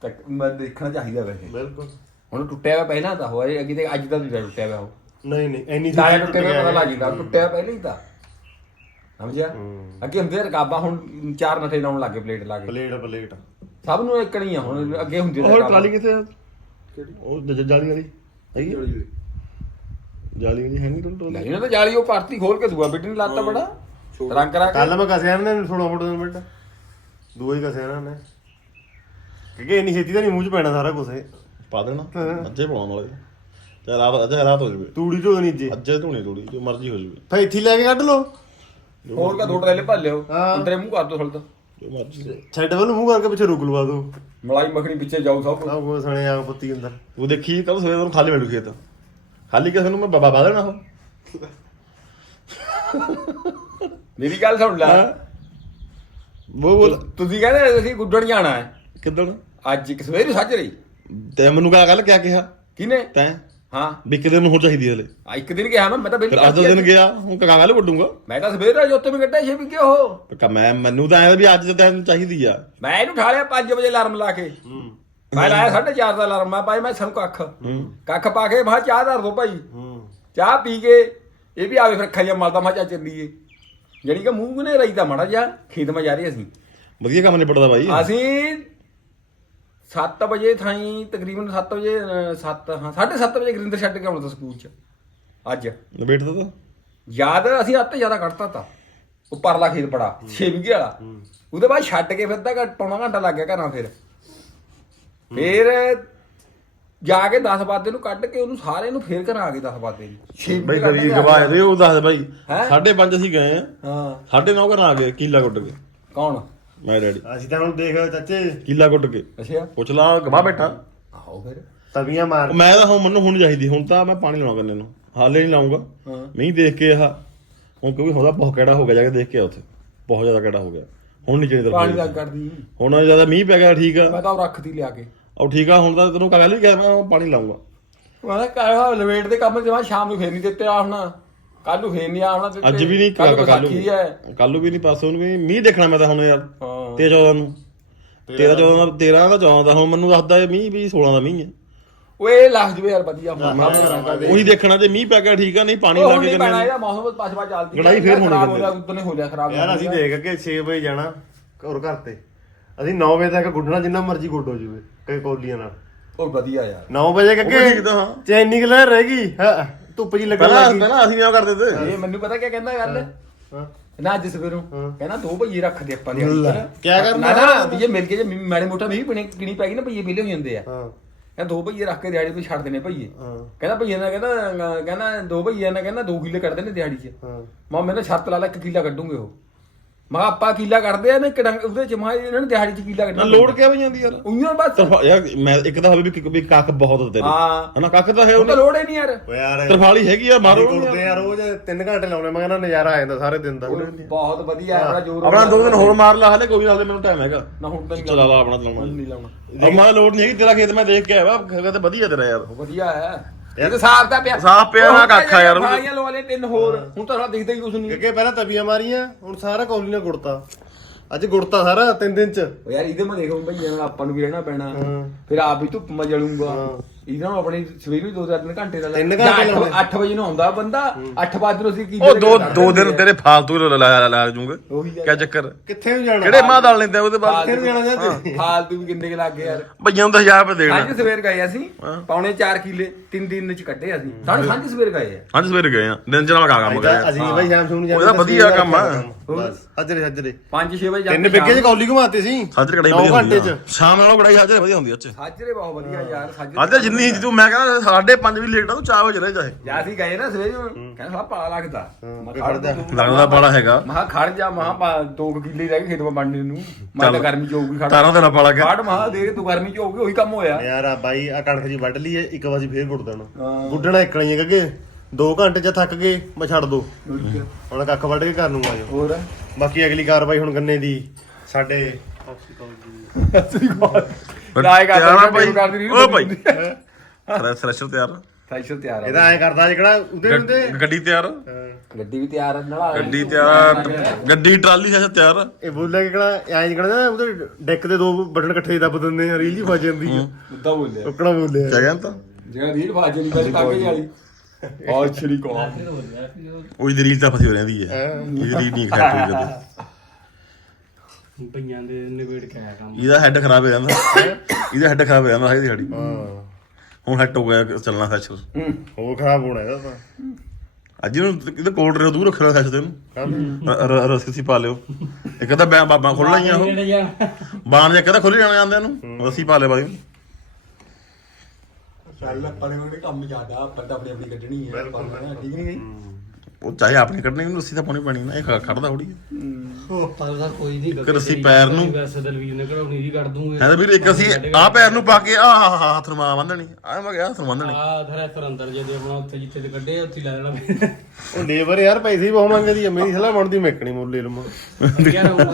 ਤੱਕ ਮੈਂ ਦੇਖਣਾ ਚਾਹੀਦਾ ਵੈਸੇ। ਬਿਲਕੁਲ। ਹੁਣ ਟੁੱਟਿਆ ਹੋਇਆ ਪਹਿਲਾਂ ਤਾਂ ਹੋਇਆ ਅੱਗੇ ਤੇ ਅੱਜ ਦਾ ਦੂਜਾ ਟੁੱਟਿਆ ਹੋਇਆ ਉਹ। ਨਹੀਂ ਨਹੀਂ ਇੰਨੀ ਲਾਇਆ ਛੇਤੀ ਟੁੱਟੇ ਟੁੱਟ ਹੋਇਆ ਪਤਾ ਲੱਗ ਜਾਂਦਾ ਟੁੱਟਿਆ ਪਹਿਲਾਂ ਹੀ ਤਾਂ। ਸਮਝਿਆ? ਅੱਗੇ ਹੁੰਦੇ ਰਕਾਬਾਂ ਹੁਣ ਚਾਰ ਨਠੇ ਲਾਉਣ ਲੱਗੇ ਪਲੇਟ ਲਾ ਕੇ। Plate plate. ਸਭ ਨੂੰ ਇੱਕਣੀ ਆ ਹੁਣ ਅੱਗੇ ਹੁੰਦੀ ਹੋਰ ਟਰਾਲੀ ਕਿੱਥੇ ਆ? ਉਹ ਜ- ਜਾਲੀ ਵਾਲੀ। ਹੈਗੀ ਆ? ਜਾਲੀ ਵਾਲੀ ਹੈ ਨਹੀਂ ਨਹੀਂ ਨਾ ਤਾਂ ਜਾਲੀ ਉਹ ਪਾਰਟੀ ਖੋਲ ਕੇ ਦੂਆ ਬਿੱਟ ਨੇ ਲਾਤਾ ਬੜਾ। ਰੰਗ ਕਰਾ ਕੇ। ਕੱਲ ਮੈਂ ਕਸਿਆ ਇਹਨਾਂ ਨੇ ਥੋੜਾ ਫੋਟੋ ਦੇ ਮਿੰਟ। ਦੂਏ ਹੀ ਕਸਿਆ ਇਹਨਾਂ ਨੇ। ਕਿਉਂਕਿ ਇੰਨੀ ਛੇਤੀ ਤਾਂ ਨਹੀਂ ਮੂੰਹ 'ਚ ਪੈਣਾ ਸਾਰਾ ਕੁਝ ਪਾ ਦੇਣਾ। ਅੱਜੇ ਪਾਉਣ ਵਾਲੇ। ਤੇ ਰਾਤ ਅੱਜ ਰਾਤ ਹੋ ਜਵੇ। ਤੂੜੀ ਢੋ ਨਹੀਂ ਜੇ ਅੱਜੇ ਧੋਣੀ ਥੋੜੀ ਜੋ ਮਰਜ਼ੀ ਹੋ ਜਵੇ। ਫੇ ਇੱਥੇ ਹੀ ਲੈ ਕੇ ਕੱਢ ਲੋ ਹੋਰ ਕਾ ਦੋ ਟਰੇਲੇ ਭਰ ਲਿਓ। ਹਾਂ। ਅੰਦਰੇ ਮੂੰਹ ਕਰ ਦੋ ਥਲਦਾ ਜੋ ਮਰਜ਼ੀ ਛੱਡ ਵੱਲ ਮੂੰਹ ਕਰਕੇ ਪਿੱਛੇ ਰੁਕ ਲਵਾ ਦੂੰ। ਮਲਾਈ ਮੱਖਣੀ ਪਿੱਛੇ ਜਾਊ ਸਭ। ਕੁਛ। ਆਹ ਕੋ ਸਣੇ ਆ ਪੱਤੀ ਅੰਦਰ। ਉਹ ਦੇਖੀ ਕੱਲ ਸਵੇਰ ਨੂੰ ਖਾਲੀ ਮਿਲੂ ਖੇਤ। ਖਾਲੀ ਕਿਸੇ ਨੂੰ ਮੈਂ ਬਾਬਾ ਬਾ ਦੇਣਾ ਉਹ ਮੇਰੀ ਗੱਲ ਸੁਣ ਲੈ। ਉਹ ਤੁਸੀਂ ਕਹਿੰਦੇ ਅਸੀਂ ਗੁੱਡਣ ਜਾਣਾ ਹੈ। ਕਿੱਦਣ? ਅੱਜ ਇੱਕ ਸਵੇਰ ਸੱਜ ਰਹੀ। ਤੇ ਮੈਨੂੰ ਕਹਾ ਕੱਲ ਕਿਆ ਕਿਹਾ? ਕਿਨੇ ਤੈਂ। ਹਾਂ। ਵੀ ਕਿਤੇ ਨੂੰ ਹੋਰ ਚਾਹੀਦੀ ਹਲੇ। ਆ ਇੱਕ ਦਿਨ ਗਿਆ ਮੈਂ ਮੈਂ ਤਾਂ ਫਿਰ ਬਿਲਕੁਲ ਅੱਜ ਦਾ ਦਿਨ ਗਿਆ ਹੁਣ ਕਾ ਕੱਲ ਵੱਡੂਗਾ ਮੈਂ ਤਾਂ ਸਵੇਰ ਜੋ ਤੇ ਵੀ ਕੱਢਿਆ ਛੇ ਵੀ ਗਿਆ ਉਹ ਕਾ ਮੈਂ ਮੈਨੂੰ ਤਾਂ ਐਂ ਵੀ ਅੱਜ ਦਾ ਦਿਨ ਚਾਹੀਦੀ ਆ। ਮੈਂ ਇਹਨੂੰ ਠਾਲਿਆ 5 ਵਜੇ ਅਲਾਰਮ ਲਾ ਕੇ। ਮੈਂ ਲਾਇਆ 4:30 ਦਾ ਅਲਾਰਮ ਮੈਂ ਭਾਈ ਮੈਂ ਸਭ ਕੱਖ। ਕੱਖ ਪਾ ਕੇ ਮੈਂ ਚਾਹ ਧਰ ਦੋ ਭਾਈ। ਹੂੰ। ਚਾਹ ਪੀ ਕੇ ਇਹ ਵੀ ਆਵੇ ਫਿਰ ਖਾਈਆ ਮਲਦਾ ਮੈਂ ਚਾ ਚੱਲੀਏ। ਜਿਹੜੀ ਕਿ ਮੂੰਹ ਨੇ ਰਹੀਦਾ ਮਾੜਾ ਜਿਹਾ ਖੇਤ ਮਾ ਜਾ ਰਹੇ ਅਸੀਂ। ਵਧੀਆ ਕੰਮ ਨਿਬੜਦਾ ਬਾਈ। ਅਸੀਂ 7 ਵਜੇ ਥਾਈ ਤਕਰੀਬਨ 7 ਵਜੇ 7 ਹਾਂ 7:30 ਵਜੇ ਗਰਿੰਦਰ ਛੱਡ ਕੇ ਆਉਣਾ ਤਾਂ ਸਕੂਲ ਚ ਅੱਜ। ਨਿਬੇੜਦਾ ਤਾਂ? ਯਾਦ ਅਸੀਂ ਅੱਤ ਜ਼ਿਆਦਾ ਕੱਢਤਾ ਤਾ ਉਹ ਪਰਲਾ ਖੇਤ ਬੜਾ 6 ਵਿਗੇ ਵਾਲਾ। ਉਹਦੇ ਬਾਅਦ ਛੱਡ ਕੇ ਫਿਰ ਤਾਂ ਘੱਟ ਪੌਣਾ ਘੰਟਾ ਲੱਗ ਗਿਆ ਘਰਾਂ ਫਿਰ। ਫਿਰ ਜਾ ਕੇ 10 ਬਾਦੇ ਨੂੰ ਕੱਢ ਕੇ ਉਹਨੂੰ ਸਾਰੇ ਨੂੰ ਫੇਰ ਘਰਾਂ ਆ ਗਏ 10 ਬਾਦੇ ਨੂੰ। 6 ਬਾਈ ਕਰੀ ਗਵਾਏ ਦੇ ਉਹ ਦੱਸ ਬਾਈ ਹੈਂ? ਸਾਢੇ ਪੰਜ ਅਸੀਂ ਗਏ ਹਾਂ। ਸਾਢੇ ਨੌ ਘਰਾਂ ਆ ਗਏ ਕੀਲਾ ਕੁੱਟ ਕੇ। ਕੌਣ? ਮੈਂ ਡੈਡੀ ਅਸੀਂ ਤਾਂ ਹੁਣ ਦੇਖ ਚਾਚੇ। ਕੀਲਾ ਕੁੱਟ ਕੇ। ਅੱਛਾ। ਪੁੱਛ ਲਾ ਗਵਾ ਬੈਠਾ। ਆਹੋ ਫਿਰ। ਤਵੀਆਂ ਮਾਰ। ਮੈਂ ਤਾਂ ਹੁਣ ਮੈਨੂੰ ਹੁਣ ਚਾਹੀਦੀ ਹੁਣ ਤਾਂ ਮੈਂ ਪਾਣੀ ਲਾਉਣਾ ਕੰਨੇ ਨੂੰ। ਹਾਲੇ ਨਹੀਂ ਲਾਉਂਗਾ। ਹਾਂ। ਮੀਂਹ ਦੇਖ ਕੇ ਆਹ ਹੁਣ ਕਿਉਂਕਿ ਹੁੰਦਾ ਬਹੁਤ ਕਿਹੜਾ ਹੋ ਗਿਆ ਜਾ ਕੇ ਦੇਖ ਕੇ ਆ ਉੱਥੇ। ਬਹੁਤ ਜ਼ਿਆਦਾ ਕਿਹੜਾ ਹੋ ਗਿਆ। ਹੁਣ ਨਹੀਂ ਚਾਹੀਦਾ ਪਾਣੀ ਲੱਗ ਕਰਦੀ। ਹੁਣ ਜ਼ਿਆਦਾ ਮੀਂਹ ਪੈ ਗਿਆ ਠੀਕ ਆ। ਮੈਂ ਤਾਂ ਉਹ ਰੱਖਤੀ ਲਿਆ ਕੇ। ਉਹ ਠੀਕ ਆ ਹੁਣ ਤਾਂ ਤੈਨੂੰ ਕੱਲ ਵੀ ਕਿਹਾ ਮੈਂ ਪਾਣੀ ਲਾਉਂਗਾ। ਮੈਂ ਤਾਂ ਕਹਾ ਲਵੇਟ ਦੇ ਕੰਮ ਜਮਾ ਸ਼ਾਮ ਨੂੰ ਫੇਰ ਨਹੀਂ ਦਿੱਤੇ ਆ ਹੁਣ। ਕੱਲ ਨੂੰ ਫੇਰ ਨਹੀਂ ਆ ਹੁਣ ਅੱਜ ਵੀ ਨਹੀਂ ਕੱਲ ਕੱਲ ਨੂੰ ਕੀ ਹੈ। ਕੱਲ ਨੂੰ ਵੀ ਨਹੀਂ ਪਾਸੋਂ ਨੂੰ ਵੀ ਮੀਂਹ ਦੇਖਣਾ ਮੈਂ ਤਾਂ ਹੁਣ ਯਾਰ। ਹਾਂ। ਤੇ 14 ਨੂੰ। 13 14 ਦਾ 13 ਦਾ 14 ਦਾ ਹੁਣ ਮੈਨੂੰ ਦੱਸਦਾ ਇਹ ਮੀਂਹ ਵੀ 16 ਦਾ ਮੀਂਹ ਹੈ। ਓਏ ਲੱਗ ਜਵੇ ਯਾਰ ਵਧੀਆ ਉਹੀ ਦੇਖਣਾ ਤੇ ਮੀਂਹ ਪੈ ਗਿਆ ਠੀਕ ਆ ਨਹੀਂ ਪਾਣੀ ਲਾ ਹੁਣ ਕੇ ਨਹੀਂ। ਇਹਦਾ ਮੌਸਮ ਪਾਸਵਾ ਚੱਲਦੀ ਲੜਾਈ ਫੇਰ ਹੋਣੀ ਹੋ। ਗਿਆ ਉਦੋਂ ਨੇ ਹੋ ਲਿਆ ਖਰਾਬ ਯਾਰ ਅਸੀਂ ਦੇਖ ਕੇ 6 ਵਜੇ ਜਾਣਾ ਘਰ ਘਰ ਤੇ। ਅਸੀਂ 9 ਵਜੇ ਤੱਕ ਗੁੱਡਣਾ ਜਿੰਨਾ ਮਰਜ਼ੀ ਗੁੱਡ ਹੋ ਜਾਵੇ ਕਈ ਕੋਲੀਆਂ ਨਾਲ। ਉਹ ਵਧੀਆ ਯਾਰ। 9 ਵਜੇ ਕੱਕੇ ਠੀਕ ਤਾਂ ਹਾਂ। ਚੈਨੀ ਕਲਰ ਰਹਿ ਗਈ ਹਾਂ। ਧੁੱਪ ਜੀ ਲੱਗਣ ਪਹਿਲਾਂ ਲੱਗੀ। ਪਹਿਲਾਂ ਅਸੀਂ ਵੀ ਕਰਦੇ ਤੇ। ਇਹ ਮੈਨੂੰ ਪਤਾ ਕੀ ਕਹਿੰਦਾ ਗੱਲ? ਹਾਂ। ਨਾ ਅੱਜ ਸਵੇਰੋਂ। ਕਹਿੰਦਾ ਦੋ ਭਈਏ ਰੱਖ ਦੇ ਆਪਾਂ ਦੇ ਕਿਆ ਕਰਨਾ? ਨਾ ਨਾ ਜੇ ਮਿਲ ਕੇ ਜੇ ਮਾੜੇ ਮੋਟਾ ਵੀ ਪੀਣੀ ਕਿਣੀ ਪੈ ਗਈ ਨਾ ਭਈਏ ਵਿਲੇ ਹੋ ਜਾਂਦੇ ਆ। ਹਾਂ। ਕਹਿੰਦਾ ਦੋ ਭਈਏ ਰੱਖ ਕੇ ਦਿਹਾੜੀ ਤੇ ਛੱਡ ਦੇਣੇ ਭਈਏ। ਹਾਂ। ਕਹਿੰਦਾ ਭਈਏ ਨੇ ਕਹਿੰਦਾ ਕਹਿੰਦਾ ਦੋ ਭਈਏ ਨੇ ਕਹਿੰਦਾ ਦੋ ਕਿੱਲੇ ਕੱਢਦੇ ਨੇ ਦਿਹਾੜੀ 'ਚ। ਹਾਂ। ਮੈਂ ਮੈਨੇ ਛੱਤ ਲਾ ਲਾ ਇੱਕ ਕਿੱਲਾ ਕੱਢੂਗੇ ਉਹ। ਮੈਂ ਕਿਹਾ ਆਪਾਂ ਕਿੱਲਾ ਕੱਢਦੇ ਆ ਨਾ ਕਿਡੰਗ ਉਹਦੇ ਚ ਮੈਂ ਕਿਹਾ ਇਹਨਾਂ ਨੇ ਦਿਹਾੜੀ 'ਚ ਕਿੱਲਾ ਨਾ ਕੱਢਣਾ ਲੋੜ ਕਿਆ ਪਈ ਜਾਂਦੀ ਯਾਰ ਉਈਓ ਬਸ। ਤਰਫਾ ਯਾਰ ਮੈਂ ਇੱਕ ਤਾਂ ਹੋਵੇ ਵੀ ਕਿ- ਵੀ ਕੱਖ ਬਹੁਤ ਤੇਰੇ ਹਾਂ। ਹਨਾ ਕੱਖ ਤਾਂ ਹੈ ਉਹ ਤਾਂ ਲੋੜ ਹੀ ਨਹੀਂ ਯਾਰ। ਓ ਯਾਰ ਤਰਫਾਲੀ ਹੈਗੀ ਆ ਮਾਰੋ ਉਹਨੂੰ ਗੁੱਡਦੇ ਆ। ਰੋਜ਼ 3 ਘੰਟੇ ਲਾਉਣੇ ਮੈਂ ਕਹਿੰਦਾ ਨਜ਼ਾਰਾ ਆ ਜਾਂਦਾ ਸਾਰੇ ਦਿਨ ਦਾ। ਬਹੁਤ ਵਧੀਆ ਹੈ। ਬੜਾ ਜ਼ੋਰ ਆਪਣਾ ਦੋ ਦਿਨ ਹੋਰ ਮਾਰ ਲਾ ਹਲੇ ਕੋਈ ਹਾਲੇ ਮੈਨੂੰ ਟਾਈਮ ਹੈਗਾ। ਨਾ ਹੁਣ ਤਾਂ ਨਹੀਂ ਚਲਾ ਲਾ ਆਪਣਾ ਚਲਾਉਣਾ। ਨਹੀਂ ਲਾਉਣਾ। ਅਮਾ ਲੋੜ ਨਹੀਂ ਹੈਗੀ ਤੇਰਾ ਖੇਤ ਮੈਂ ਦੇਖ ਕੇ ਆਇਆ ਵਾ ਕਹਿੰਦਾ ਵਧੀਆ ਤੇਰਾ ਯਾਰ। ਉਹ ਵਧੀਆ ਹੈ। ਇਹ ਤਾਂ ਸਾਫ਼ ਤਾਂ ਪਿਆ। ਸਾਫ਼ ਪਿਆ ਨਾ ਕੱਖ ਆ ਯਾਰ। ਫਾਲੀਆਂ ਲਵਾ ਲਏ ਤਿੰਨ ਹੋਰ। ਹੁਣ ਤਾਂ ਸਾਡਾ ਦਿਖਦਾ ਹੀ ਕੁਛ ਨਹੀਂ। ਕਿਉਂਕਿ ਪਹਿਲਾਂ ਤਵੀਆਂ ਮਾਰੀਆਂ ਹੁਣ ਸਾਰਾ ਕੌਲੀ ਨੇ ਗੁੜਤਾ। ਅੱਜ ਗੁੜਤਾ ਸਾਰਾ ਤਿੰਨ ਦਿਨ ਚ। ਉਹ ਯਾਰ ਇਹਦੇ ਮੈਂ ਦੇਖੋ ਭਈਆ ਨਾਲ ਆਪਾਂ ਨੂੰ ਵੀ ਰਹਿਣਾ ਪੈਣਾ। ਫਿਰ ਆਪ ਵੀ ਧੁੱਪ ਮੈਂ ਜਲੂੰਗਾ। ਇਹਨਾਂ ਨੂੰ ਆਪਣੀ ਸਵੇਰ ਵੀ 2-3 ਘੰਟੇ ਦਾ ਤਿੰਨ ਘੰਟੇ ਲਾਉਣੇ। 8 ਵਜੇ ਨੂੰ ਆਉਂਦਾ ਬੰਦਾ 8 ਵਜੇ ਨੂੰ ਅਸੀਂ ਕੀ ਉਹ ਦੋ ਦੋ ਦਿਨ ਤੇਰੇ ਫਾਲਤੂ ਲਾ ਲਾ ਲਾ ਜੂਗੇ। ਉਹੀ ਕਿਆ ਚੱਕਰ? ਕਿੱਥੇ ਨੂੰ ਜਾਣਾ? ਕਿਹੜੇ ਮਾਂ ਦਾਲ ਲੈਂਦੇ ਆ ਉਹਦੇ ਬਾਅਦ? ਕਿੱਥੇ ਨੂੰ ਜਾਣਾ ਜਾਂਦੇ ਫਾਲਤੂ ਵੀ ਕਿੰਨੇ ਕੁ ਲੱਗ ਗਏ ਯਾਰ। ਭਈਆਂ ਨੂੰ ਤਾਂ 1000 ਰੁਪਏ ਦੇਣਾ। ਸਾਂਝ ਸਵੇਰ ਗਏ ਅਸੀਂ ਪੌਣੇ 4 ਕਿੱਲੇ ਤਿੰਨ ਦਿਨ ਚ ਕੱਢੇ ਅਸੀਂ। ਸਾਡੇ ਸਾਂਝ ਸਵੇਰ ਗਏ ਆ। ਹਾਂਜੀ ਸਵੇਰੇ ਗਏ ਆ। ਦਿਨ ਚ ਨਾਲ ਕਾ ਕੰਮ ਕਰਿਆ। ਅਸੀਂ ਬਾਈ ਸ਼ਾਮ ਸ਼ੂਮ ਨੂੰ ਉਹਦਾ ਵਧੀਆ ਕੰਮ ਆ। ਬਸ ਹੱਜਰੇ ਹੱਜਰੇ। 5-6 ਵਜੇ ਤਿੰਨ ਬਿੱਗੇ ਚ ਕੌਲੀ ਘੁਮਾਤੇ ਸੀ। ਸਾਜਰੇ ਕੜਾਈ ਨੌ ਵਧੀਆ ਘੰਟੇ ਹੁੰਦੀ ਆ ਸ਼ਾਮ ਨਾਲ ਕੜਾਈ ਸਾਜਰੇ ਵਧੀਆ ਹੁੰਦੀ ਆ ਅੱਛੇ ਸਾਜਰੇ ਬਹੁਤ ਵਧੀਆ ਯਾਰ ਸਾਜਰੇ ਅੱਜ ਜਿੰਨੀ ਤੂੰ ਮੈਂ ਕਹਿੰਦਾ ਸਾਢੇ ਪੰਜ ਵੀ ਲੇਟ ਆ ਤੂੰ 4 ਵਜੇ ਰਹਿ ਜਾਏ ਜਾਂ ਅਸੀਂ ਗਏ ਨਾ ਸਵੇਰ ਕਹਿੰਦਾ ਸਾਲਾ ਪਾਲਾ ਲੱਗਦਾ। ਮੈਂ ਖੜਦਾ। ਜਾ ਲੱਗਦਾ ਬੜਾ ਹੈਗਾ। ਮਹਾ ਖੜ ਜਾ ਮਹਾ ਦੋ ਕਿੱਲੇ ਰਹਿ ਗਏ ਖੇਤ ਮਾ ਬਣਨੇ ਨੂੰ। ਮੈਂ ਤਾਂ। ਗਰਮੀ ਚ ਹੋਊਗੀ ਖੜ। ਤਾਰਾਂ ਤੇ ਨਾ ਪਾਲਾ ਗਿਆ। ਖੜ ਮਹਾ ਦੇ ਤੂੰ ਗਰਮੀ ਚ ਹੋਊਗੀ ਉਹੀ ਕੰਮ ਹੋਇਆ। ਯਾਰ ਆ ਬਾਈ ਆ ਕਣਕ ਜੀ ਵੱਢ ਲਈ ਇੱਕ ਵਾਰੀ ਫੇਰ ਗੁੱਡ ਦੇਣਾ। ਗੁੱਡਣਾ ਇਕਣਾ ਹੀ ਹੈ ਕਿ 2 ਘੰਟੇ ਚ ਥੱਕ ਗਏ ਮੈਂ ਛੱਡ ਦੋ। ਹੁਣ ਕੱਖ ਵੱਢ ਕੇ ਘਰ ਨੂੰ ਆ ਜਾਓ। ਹੋਰ? ਬਾਕੀ ਅਗਲੀ ਕਾਰਵਾਈ ਹੁਣ ਗੰਨੇ ਦੀ। ਸਾਡੇ ਲਾਏ ਕਰ ਤਿਆਰ ਆ ਦਿੰਦੇ, ਭਾਈ ਕਰ ਦਿੰਦੇ, ਓ ਭਾਈ ਫਰੈਸ਼ਰ ਤਿਆਰ ਫੈਸ਼ਨ ਤਿਆਰ ਆ ਇਹਦਾ ਐ ਕਰਦਾ ਜਿਹੜਾ ਉਹਦੇ ਹੁੰਦੇ। ਗੱਡ- ਤਿਆਰ? ਗੱਡੀ ਵੀ ਤਿਆਰ ਆ ਨਾਲ ਗੱਡੀ ਤਿਆਰ। ਗੱਡੀ ਟਰਾਲੀ ਸ਼ਾਇਦ ਤਿਆਰ ਆ। ਇਹ ਬੋਲਿਆ ਕਿ ਕਿਹੜਾ ਐਂ ਜਿਹੜਾ ਨਾ ਉਹਦੇ ਡੈਕ ਦੇ ਦੋ ਬਟਨ ਇਕੱਠੇ ਦੱਬ ਦਿੰਦੇ ਆ ਰੀਲ ਹੀ ਫਸ ਜਾਂਦੀ ਆ। ਮੁੱਦਾ ਬੋਲਿਆ। ਉਕਣਾ ਬੋਲਿਆ? ਕਿਆ ਕਹਿੰਦਾ ਜਿਹੜਾ ਰੀਲ ਬਾਜੇ ਨਹੀਂ ਪਹਿਲੇ ਕਾਕੇ ਵਾਲੀ। ਔਰ ਸ਼੍ਰੀ ਕੌਮ ਉਹਦੀ ਦੀ ਰੀਲ ਤਾਂ ਫਸੀ ਹੋ ਰਹਿੰਦੀ ਹੈ। ਇਹ ਰੀਲ ਨਹੀਂ ਖੈਟ ਹੋਈ ਕਦੇ ਪਈਆਂ ਦੇ ਨਿਬੇੜ ਕੇ ਆਇਆ ਕੰਮ। ਇਹਦਾ ਹੈੱਡ ਖਰਾਬ ਹੋ ਜਾਂਦਾ। ਇਹਦਾ ਹੈੱਡ ਖਰਾਬ ਹੋ ਜਾਂਦਾ ਹੈ ਦਿਹਾੜੀ ਹਾਂ। ਹੁਣ ਹੈੱਡ ਹੋ ਗਿਆ ਚੱਲਣਾ ਫੈਸ਼ਰ ਉਹ ਖਰਾਬ ਹੋਣਾ ਇਹਦਾ ਤਾਂ। ਅੱਜ ਇਹਨੂੰ ਇਹਦਾ ਕੋਲ ਰਿਓ ਦੂਰ ਰੱਖਣਾ ਫੈਸ਼ਰ ਤੈਨੂੰ। ਰਸੀ ਸੀ ਪਾ ਲਿਓ। ਇੱਕ ਤਾਂ ਬੈਂ ਬਾਬਾ ਖੁੱਲ ਲਈਆਂ ਉਹ। ਜਿਹੜੇ ਜਾਣ ਬਾਣ ਜੇ ਕਹਿੰਦਾ ਖੁੱਲ ਜਾਣਾ ਜਾਂਦੇ ਇਹਨੂੰ ਰਸੀ ਪਾ ਲੈ ਬਾਈ ਚੱਲ ਆਪਾਂ ਨੇ ਉਹਨੇ ਕੰਮ ਜ਼ਿਆਦਾ ਤਾਂ ਆਪਣੀ ਆਪਣੀ ਕੱਢਣੀ ਹੈ ਠੀਕ ਨਹੀਂ ਗਈ? ਉਹ ਚਾਹੇ ਆਪਣੀ ਕੱਢਣੀ ਨੂੰ ਰੱਸੀ ਤਾਂ ਪਾਉਣੀ ਪੈਣੀ ਨਾ ਇਹ ਖ- ਖੜਦਾ ਥੋੜੀ ਪਰ ਦਾ ਕੋਈ ਨਹੀਂ ਇੱਕ ਰੱਸੀ ਪੈਰ ਨੂੰ। ਵੈਸੇ ਦਲਵੀਰ ਨੇ ਕਢਾਉਣੀ ਦੀ ਕੱਢ ਦੂੰਗੇ। ਹੈ ਤਾਂ ਵੀਰ ਇੱਕ ਅਸੀਂ ਆ ਪੈਰ ਨੂੰ ਪਾ ਕੇ ਆ ਹੱਥ ਨੂੰ ਮਾਂ ਬੰਨਣੀ ਆ ਮੈਂ ਕਿਹਾ ਹੱਥ ਨੂੰ ਬੰਨਣੀ ਆ ਧਰੇ ਸਰ ਅੰਦਰ ਜਦੋਂ ਆਪਣਾ ਉੱਥੇ ਜਿੱਥੇ ਤੇ ਕੱਢੇ ਉੱਥੇ ਹੀ ਲੈ ਲੈਣਾ ਉਹ ਲੇਬਰ ਯਾਰ ਪੈਸੇ ਹੀ ਬਹੁਤ ਮੰਗਦੀ ਆ ਮੇਰੀ ਸਲਾਹ ਬਣਦੀ ਮੈਕਣੀ ਮੁੱਲ ਲੈ ਲਵਾਂ ਕਿਆ ਰਹੂਗਾ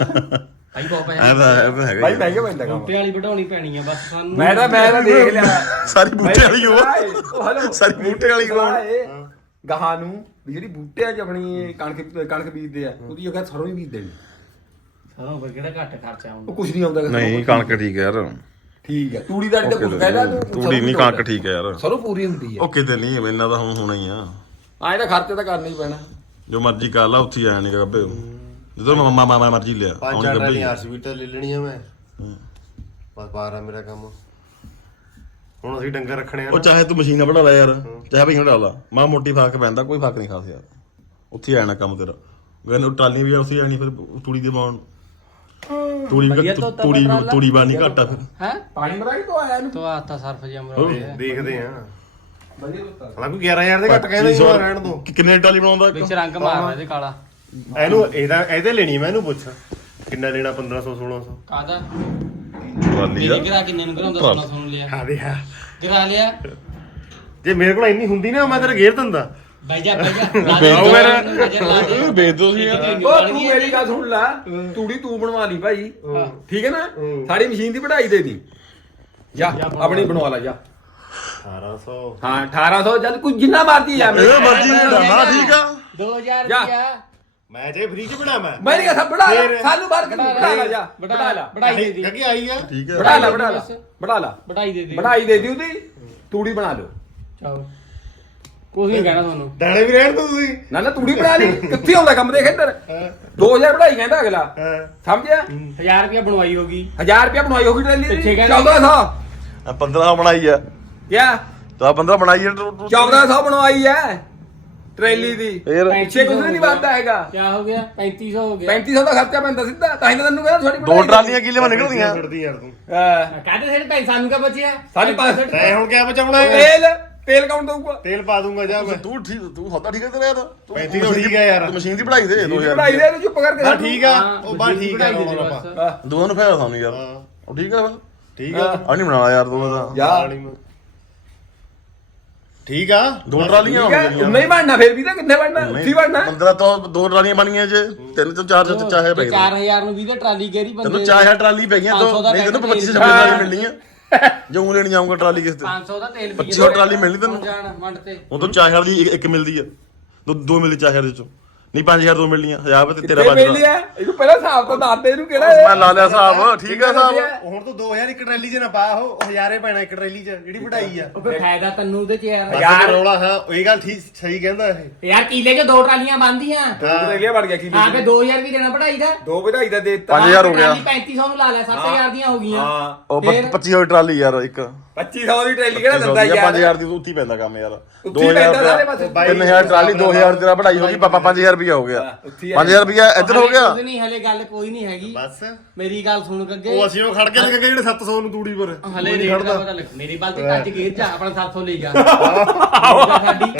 ਭਾਈ ਬਹੁਤ ਐ ਪੈਸੇ ਤਾਂ ਇਹ ਤਾਂ ਹੈਗਾ ਭਾਈ ਹੀ ਆ। ਮਹਿੰਗੇ ਪੈਂਦਾ ਕੰਮ। ਬੂਟੇ ਵਾਲੀ ਵਧਾਉਣੀ ਪੈਣੀ ਆ ਬਸ ਸਾਨੂੰ। ਮੈਂ ਤਾਂ ਮੈਂ ਤਾਂ ਦੇਖ ਲਿਆ। ਸਾਰੀ ਬੂਟੇ ਵਾਲੀ ਉਹ। ਉਹ ਹਲੋ। ਸਾਰੀ ਬੂਟੇ ਵਾਲੀ ਉਹ। ਗਾਹਾਂ ਨੂੰ ਵੀ ਜਿਹੜੀ ਬੂਟਿਆਂ 'ਚ ਆਪਣੀ ਕਣਕ ਕਣਕ ਬੀਜਦੇ ਆ ਉਹਦੀ ਜਗ੍ਹਾ ਸਰੋਂ ਹੀ ਬੀਜਦੇ ਨੇ। ਸਾਰਾ ਪਰ ਕਿਹੜਾ ਘੱਟ ਖਰਚਾ ਉਹ ਆਉਂਦਾ ਕੁਝ ਨਹੀਂ ਆਉਂਦਾ। ਨਹੀਂ ਕਣਕ ਠੀਕ ਹੈ ਯਾਰ। ਠੀਕ ਹੈ ਤੂੜੀ ਦਾ ਤਾਂ ਕੁਝ ਕਹਿਦਾ ਤੂੰ ਤੂੜੀ ਨਹੀਂ ਕਣਕ ਠੀਕ ਹੈ ਯਾਰ। ਸਰੋਂ ਪੂਰੀ ਹੁੰਦੀ ਹੈ ਉਹ ਕਿਤੇ ਨਹੀਂ ਇੰਨਾ ਤਾਂ ਹੁਣ ਹੋਣਾ ਹੀ ਆ। ਆਏ ਤਾਂ ਖਰਚੇ ਤਾਂ ਕਰਨਾ ਹੀ ਪੈਣਾ। ਜੋ ਮਰਜ਼ੀ ਕਰ ਲਾ ਉੱਥੇ ਹੀ ਆ ਜਾਣੀ ਗੱਬੇ। ਜਦੋਂ ਮਾਮਾ ਮਾਮਾ ਮਰਜ਼ੀ ਲਿਆ ਪੰਜ ਆਉਣੀ ਚਾਰ ਗੱਬੇ ਟਰਾਲੀਆਂ ਆ। ਆਰਸੀਬੀ ਤਾਂ ਲੈ ਲੈਣੀਆਂ ਮੈਂ। ਹੂੰ। ਬਸ ਬਾਹਰ ਆ ਮੇਰਾ ਕੰਮ। ਹੁਣ ਅਸੀਂ ਡੰਗਰ ਰੱਖਣੇ ਆ ਉਹ ਨਾ। ਚਾਹੇ ਤੂੰ ਮਸ਼ੀਨ ਬਣਾ ਲੈ ਯਾਰ ਚਾਹੇ ਭਈ ਹੰਡਾ ਲਾ। ਮਾਂ ਮੋਟੀ ਫ਼ਰਕ ਪੈਂਦਾ ਕੋਈ ਫ਼ਰਕ ਨਹੀਂ ਖਾਸ ਯਾਰ। ਉੱਥੇ ਆਣਾ ਕੰਮ ਤੇਰਾ। ਗਨ ਉਹ ਟਰਾਲੀ ਵੀ ਉੱਥੇ ਆਣੀ ਫਿਰ ਤੂੜੀ ਦੇ ਬਾਣ ਤੂੜੀ ਤੂੜੀ। ਤੂੜੀ ਬਾਣੀ ਘੱਟ ਫਿਰ। ਹੈ? ਪਾਣੀ ਮਰਾਈ ਤੋਂ ਆਇਆ ਇਹਨੂੰ। ਤੋ ਆਤਾ ਸਰਫ ਜਮਰਾ ਦੇਖਦੇ ਆ। ਵਧੀਆ ਕੋਈ 11000 ਦੇ ਘੱਟ ਕਹਿੰਦੇ ਸੀ ਰਹਿਣ ਦੋ। ਕਿੰਨੇ ਟਰਾਲੀ ਬਣਾਉਂਦਾ ਇੱਕ? ਵਿੱਚ ਰੰਗ ਮਾਰਦਾ ਇਹਦੇ ਕਾਲਾ। ਇਹਨੂੰ ਇਹਦਾ ਇਹਦੇ ਲੈਣੀ ਮੈਂ ਇਹਨੂੰ ਪੁੱਛ। ਕਿੰਨਾ ਲੈਣਾ 1500 1600 ਕਾਦਾ ਟਰਾਲੀ ਮੇਰੇ ਗਿਰਾ ਕਿੰਨੇ ਨੂੰ ਕਰਾਉਂਦਾ ਭਰਾ। ਸੁਣਾ ਸੁਣ ਲਿਆ? ਹਾਂ ਦੇ ਹਾਂ ਗਿਰਾ ਲਿਆ? ਜੇ ਮੇਰੇ ਕੋਲ ਇੰਨੀ ਹੁੰਦੀ ਨਾ ਮੈਂ ਤੇਰੇ ਗੇਰ ਦਿੰਦਾ। ਬਹਿ ਜਾ ਬਹਿ ਜਾ। ਦੇ। ਆਓ ਮੇਰਾ। ਦੇ। ਵੇਚ ਦੋ ਸੀ ਉਹ ਤੂੰ ਮੇਰੀ ਗੱਲ ਸੁਣ ਲੈ। ਤੂੜੀ ਤੂੰ ਬਣਵਾ ਲਈ ਭਾਈ। ਠੀਕ ਹੈ ਨਾ? ਸਾਡੀ ਮਸ਼ੀਨ ਦੀ ਵਢਾਈ ਦੇ ਦੀ। ਜਾ ਆਪਣੀ ਬਣਵਾ ਲੈ ਜਾ। 1800 ਹਾਂ 1800 ਜਦ ਕੋਈ ਜਿੰਨਾ ਮਰਦੀ ਆ। ਇਹ ਮਰਜ਼ੀ ਹਾਂ ਠੀਕ ਆ। 2000 ਜਾ। ਰੁਪਿਆ ਮੈਂ ਜੇ ਫ੍ਰੀ ਚ ਬਣਾਵਾਂ ਮੇਰੀ ਗੱਲ ਬੜਾ ਫੇਰ- ਸਾਨੂੰ ਬਾਹਰ ਕੱਢ ਬੜਾ ਲਾ ਜਾ ਬੜਾ ਲਾ। ਬੜਾਈ ਦੇ ਦੀ ਲੱਗੀ ਆਈ ਆ। ਠੀਕ ਹੈ। ਬੜਾ ਲਾ ਬੜਾ ਲਾ। ਬੜਾ ਲਾ। ਬੜਾਈ ਦੇ ਦੀ ਬਣਾਈ ਦੇ ਦੀ ਉਹਦੀ। ਤੂੜੀ ਬਣਾ ਲਓ। ਚਾਓ ਕੁਝ ਨਹੀਂ ਕਹਿਣਾ ਤੁਹਾਨੂੰ। ਦਾਣੇ ਵੀ ਰਹਿਣ ਦੋ ਤੁਸੀਂ। ਨਾ ਨਾ ਤੂੜੀ ਬਣਾ ਲਈ। ਕਿੱਥੇ ਆਉਂਦਾ ਕੰਮ ਦੇਖ ਇੱਧਰ? 2000 ਵਧਾਈ ਕਹਿੰਦਾ ਅਗਲਾ। ਹਾਂ। ਸਮਝਿਆ? 1000 ਰੁਪਿਆ ਬਣਵਾਈ ਹੋਗੀ। 1000 ਰੁਪਇਆ ਬਣਵਾਈ ਹੋਗੀ ਟਰੈਲੀ ਪਿੱਛੇ ਦੀ ਕਹਿੰਦਾ 1400 15 ਬਣਾਈ ਆ। ਕਿਆ? ਤਾਂ 15 ਬਣਾਈ ਆ ਤੂੰ- ਤੂੰ- 1400 ਬਣਵਾਈ ਹੈ ਟਰੈਲੀ ਦੀ। ਫੇਰ? ਪਿੱਛੇ ਕੁਝ ਨਹੀਂ ਵੱਧਦਾ ਹੈਗਾ। ਕਿਆ ਹੋ ਗਿਆ? 3500 ਹੋ ਗਿਆ। 3500 ਦਾ ਖਰਚਾ ਪੈਂਦਾ ਸਿੱਧਾ। ਤਾਂ ਹੀ ਤਾਂ ਤੈਨੂੰ ਕਹਿੰਦਾ ਤੁਹਾਡੀ ਦੋ ਟਰਾਲੀਆਂ ਕਿਲੇ ਮਾ ਨਿਕਲਦੀਆਂ। ਛੱਡਦੀ ਯਾਰ ਤੂੰ। ਹਾਂ। ਕਾਹਦੇ ਸਿਰ ਪੈਸਾ ਸਾਨੂੰ ਕਾ ਬਚਿਆ? ਸਾਡੀ ਪਾਸ ਤੈਂ ਹੁਣ ਕਿਆ ਬਚਾਉਣਾ ਹੈ? ਤੇਲ ਤੇਲ ਕੌਣ ਦਊਗਾ? ਤੇਲ ਪਾ ਦੂੰਗਾ ਜਾ ਮੈਂ। ਤੂੰ ਠੀਕ ਤੂੰ ਸੌਦਾ ਠੀਕ ਹੈ ਤੇਰਾ ਯਾਰ। ਤੂੰ 35 ਤਾਂ ਠੀਕ ਹੈ ਯਾਰ। ਤੂੰ ਮਸ਼ੀਨ ਦੀ ਪੜਾਈ ਦੇ 2000 ਬਣਾਈ ਦੇ ਚੁੱਪ ਕਰਕੇ ਹਾਂ ਠੀਕ ਆ। ਉਹ ਬਾ ਠੀਕ ਆ ਦੇ ਦੇ ਰੌਲਾ ਬਸ। ਪਾ। ਦੋਵਾਂ ਨੂੰ ਫਾਇਦਾ ਸਾਨੂੰ ਯਾਰ। ਹਾਂ। ਉਹ ਠੀਕ ਆ ਫਿਰ? ਠੀਕ ਆ। ਆ ਨਹੀਂ ਬਣਾਉਣਾ ਯਾਰ ਦੋਵਾਂ ਦਾ ਜਾ ਠੀਕ ਆ? ਦੋ ਟਰਾਲੀਆਂ ਠੀਕ ਹੈ ਨਹੀਂ ਬਣਨਾ ਫਿਰ ਵੀ ਤਾਂ ਕਿੰਨੇ ਬਣਨਾ? ਉੱਥੀ ਬਣਨਾ? 15 ਤੋਂ ਦੋ ਟਰਾਲੀਆਂ ਬਣੀਆਂ ਜੇ। ਤਿੰਨ ਤੋਂ ਚਾਰ ਤੋਂ ਚਾਹੇ ਪੈ ਗਏ 4000 ਨੂੰ ਵੀ ਤੇ ਟਰਾਲੀ ਗੇਰੀ ਬੰਦੇ ਤੈਨੂੰ ਚਾਹੇ ਟਰਾਲੀ ਪੈ ਗਈਆਂ 500 ਤੋਂ ਦਾ ਨਹੀਂ ਤੈਨੂੰ ਪੈਕੇਟ 25 26 ਟਰਾਲੀ ਮਿਲਣੀ ਆ। ਜੋ ਲੈਣ ਜਾਊਂਗਾ ਟਰਾਲੀ ਕਿਸ ਤੇ? 500 ਦਾ ਤੇਲ 25 ਟਰਾਲੀ ਮਿਲਣੀ ਤੈਨੂੰ। ਜਾਣ ਵੰਡ ਤੇ। ਉਹ ਤੋਂ ਚਾਹੇ ਦੀ ਇੱਕ- ਇੱਕ ਮਿਲਦੀ ਆ। ਦੋ ਦੋ ਮਿਲਦੀ ਚਾਹੇ ਦੇ ਚੋਂ ਨਹੀਂ 5000 ਦੋ ਮਿਲਣੀਆਂ 1000 ਤੇ ਤੇਰਾ ਤੇ ਮਿਲ ਬਚਦਾ ਲਿਆ ਇਹਨੂੰ ਪਹਿਲਾਂ ਹਿਸਾਬ ਤਾਂ ਦੱਸ ਦੇ ਇਹਨੂੰ ਕਿਹੜਾ ਹੈ ਮੈਂ ਲਾ ਲਿਆ ਹਿਸਾਬ ਠੀਕ ਆ ਹਿਸਾਬ। ਹੁਣ ਤੂੰ 2000 ਇੱਕ ਟਰੈਲੀ 'ਚ ਨਾ ਪਾ ਉਹ ਹਜ਼ਾਰੇ ਪੈਣਾ ਇੱਕ ਟਰੈਲੀ 'ਚ ਜਿਹੜੀ ਵਢਾਈ ਆ। ਉਹ ਫਿਰ ਫਾਇਦਾ ਤੈਨੂੰ ਉਹਦੇ ਚ ਯਾਰ। ਯਾਰ। ਰੌਲਾ ਹਾਂ ਇਹ ਗੱਲ ਠੀਕ ਸਹੀ ਕਹਿੰਦਾ ਇਹ। ਯਾਰ ਕੀਲੇ ਚ ਦੋ ਟਰਾਲੀਆਂ ਬੰਦੀਆਂ ਦੋ ਟਰੇਲੀਆਂ ਵੜ ਗਿਆ ਕੀ ਹਾਂ ਫੇ 2000 ਵੀ ਦੇਣਾ ਪੜਾਈ ਦਾ। ਦੋ ਵਧਾਈ ਦਾ ਦੇ ਦਿੱਤਾ। 5000 ਹੋ ਗਿਆ। ਟਰਾਲੀ 3500 ਨੂੰ ਲਾ ਲੈ 7000 ਦੀਆਂ ਹੋ ਗਈਆਂ। ਹਾਂ। ਉਹ 25 ਹੋਈ ਟਰਾਲੀ ਯਾਰ ਇੱਕ। 2500 ਦੀ ਟਰੇਲੀ ਕਿਹੜਾ ਦਿੰਦਾ ਯਾਰ? 5000 ਦੀ ਉੱਤੀ ਪੈਂਦਾ ਕੰਮ ਯਾਰ। ਉੱਥੇ ਹੀ ਪੈਂਦਾ ਸਾਰੇ ਪਾਸੇ। 3000 ਟਰਾਲੀ 2000 ਤੇਰਾ ਪੜਾਈ ਹੋ ਗਈ ਪਾਪਾ 5000 ਰੁਪਇਆ ਹੋ ਗਿਆ। ਹਾਂ, ਉੱਥੇ ਹੀ ਆ 5000 ਰੁਪਇਆ ਇੱਧਰ ਹੋ ਗਿਆ। ਨਹੀਂ ਹਲੇ ਗੱਲ ਕੋਈ ਨਹੀਂ ਹੈਗੀ। ਬਸ। ਮੇਰੀ ਗੱਲ ਸੁਣ ਕੱਗੇ ਉਹ ਅਸੀਂ ਉਹ ਖੜ ਕੇ ਲੱਗੇ ਜਿਹੜੇ 700 ਨੂੰ ਤੂੜੀ ਪਰ। ਹਲੇ ਦਾ ਪਤਾ ਲੱਗ ਮੇਰੀ ਬਾਲ ਤੇ ਕੱਜ ਗੇਰ ਜਾ ਆਪਣਾ 700 ਲੈ ਜਾ ਸਾਡੀ।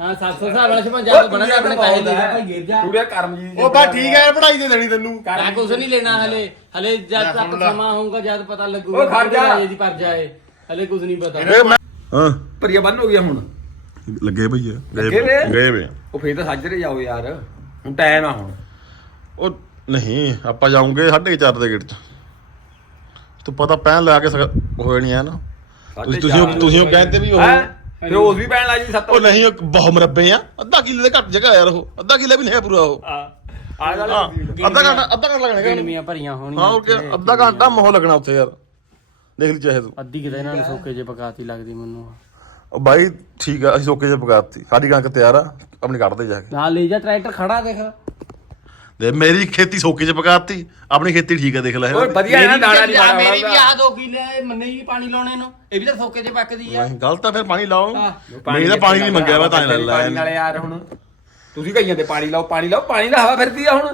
ਹਾਂ। 700 ਹਿਸਾਬ ਨਾਲ ਛਪਾ ਜਾ ਬਣਾ ਜਾ ਆਪਣੇ ਪੈਸੇ ਦੇ ਜਾ ਭਾਈ ਗੇਰ ਜਾ। ਤੂੜਿਆ ਕਰਮ ਜੀ ਉਹ ਬਾ ਠੀਕ ਹੈ ਪੜਾਈ ਦੇ ਦੇਣੀ ਤੈਨੂੰ। ਮੈਂ ਕੁਝ ਨਹੀਂ ਲੈਣਾ ਹਲੇ। ਹਲੇ ਜਦ ਤੱਕ। ਸਮਾਂ ਹੋਊਗਾ ਜਦ ਪਤਾ ਲੱਗੂਗਾ ਉਹ ਖੜ ਜਾ। ਦੀ ਪਰ ਜਾਏ ਹਲੇ ਕੁਝ ਨਹੀਂ ਪਤਾ। ਹਾਂ। ਪਰਿਆ ਬੰਨ ਹੋ ਗਿਆ ਹੁਣ। ਲੱਗੇ ਭਈ ਆ। ਲੱਗੇ ਵੇ? ਆ? ਗਏ ਵੇ ਆ। ਉਹ ਫੇਰ ਤਾਂ ਸਾਜਰੇ ਜਾਓ ਯਾਰ। ਹੁਣ ਟਾਈਮ ਆ ਹੁਣ। ਉਹ ਨਹੀਂ ਆਪਾਂ ਜਾਉਂਗੇ 4:30 ਦੇ ਗੇਟ ਚ। ਤੂੰ ਪਤਾ ਪੈਣ ਲਾ ਕੇ ਹੋਏ ਨਹੀਂ ਆ ਨਾ ਤੁਸੀਂ ਤੁਸੀਂ ਉਹ- ਤੁਸੀਂ ਉਹ ਕਹਿੰਦੇ ਵੀ ਉਹ ਹੈ? ਤੇ ਉਸ ਵੀ ਪੈਣ ਲੱਗ ਜੀ ਸੱਤ ਉਹ ਨਹੀਂ ਉਹ ਬਹੁਤ ਮਰੱਬੇ ਆ। ਅੱਧਾ ਕਿੱਲੇ ਦੇ ਘੱਟ ਜਗ੍ਹਾ ਯਾਰ ਉਹ। ਅੱਧਾ ਕਿੱਲੇ ਵੀ ਨਹੀਂ ਹੈ ਪੂਰਾ ਉਹ। ਆ ਆ ਗੱਲ ਹਾਂ ਅੱਧਾ ਘੰਟਾ ਅੱਧਾ ਘੰਟਾ ਲੱਗਣਾ ਹੈਗਾ ਗਿਣਵੀਆਂ ਭਰੀਆਂ ਹੋਣੀਆਂ ਹਾਂ ਉਹ ਕਿ ਅੱਧਾ ਘੰਟਾ ਮੋਹ ਲੱਗਣਾ ਉੱਥੇ ਯਾਰ। ਦੇਖ ਲਈ ਚਾਹੇ ਤੂੰ। ਅੱਧੀ ਕਿਤੇ ਇਹਨਾਂ ਨੇ ਸੋਕੇ ਜੇ ਪਕਾਤੀ ਲੱਗਦੀ ਮੈਨੂੰ। ਬਾਈ ਠੀਕ ਆ ਅਸੀਂ ਸੋਕੇ ਚ ਪਕਾਤੀ ਸਾਡੀ ਕਣਕ ਤਿਆਰ ਆ ਆਪਣੀ ਕੱਢਦੇ ਜਾ ਕੇ। ਨਾਲ ਲੈ ਜਾ ਟਰੈਕਟਰ ਖੜਾ ਦੇਖ। ਦੇ ਮੇਰੀ ਖੇਤੀ ਸੋਕੇ ਚ ਪਕਾਤੀ ਆਪਣੀ ਖੇਤੀ ਠੀਕ ਆ ਦੇਖ ਲੈ। ਓਏ ਵਧੀਆ ਹੈ ਨਾ ਦਾਣਾ ਨਹੀਂ ਮੇਰੀ ਵੀ ਹੋਣਾ ਆ ਦੋ ਕਿਲੇ ਮੰਨੇ ਵੀ ਪਾਣੀ ਲਾਉਣੇ ਨੂੰ। ਇਹ ਵੀ ਤਾਂ ਸੋਕੇ ਜੇ ਪੱਕਦੀ ਆ। ਨਹੀਂ ਗਲਤ ਆ ਫਿਰ ਪਾਣੀ ਲਾਓ। ਹਾਂ। ਮੇਰੀ ਤਾਂ ਪਾਣੀ ਨਹੀਂ ਮੰਗਿਆ ਮੈਂ ਤਾਂ ਹੀ ਲੈ ਪਾਣੀ ਲਿਆ ਨਾਲੇ ਯਾਰ ਹੁਣ। ਤੁਸੀਂ ਕਹੀਆਂ ਤੇ ਪਾਣੀ ਲਾਓ ਪਾਣੀ ਲਾਓ ਪਾਣੀ ਦਾ ਹਵਾ ਫਿਰਦੀ ਆ ਹੁਣ।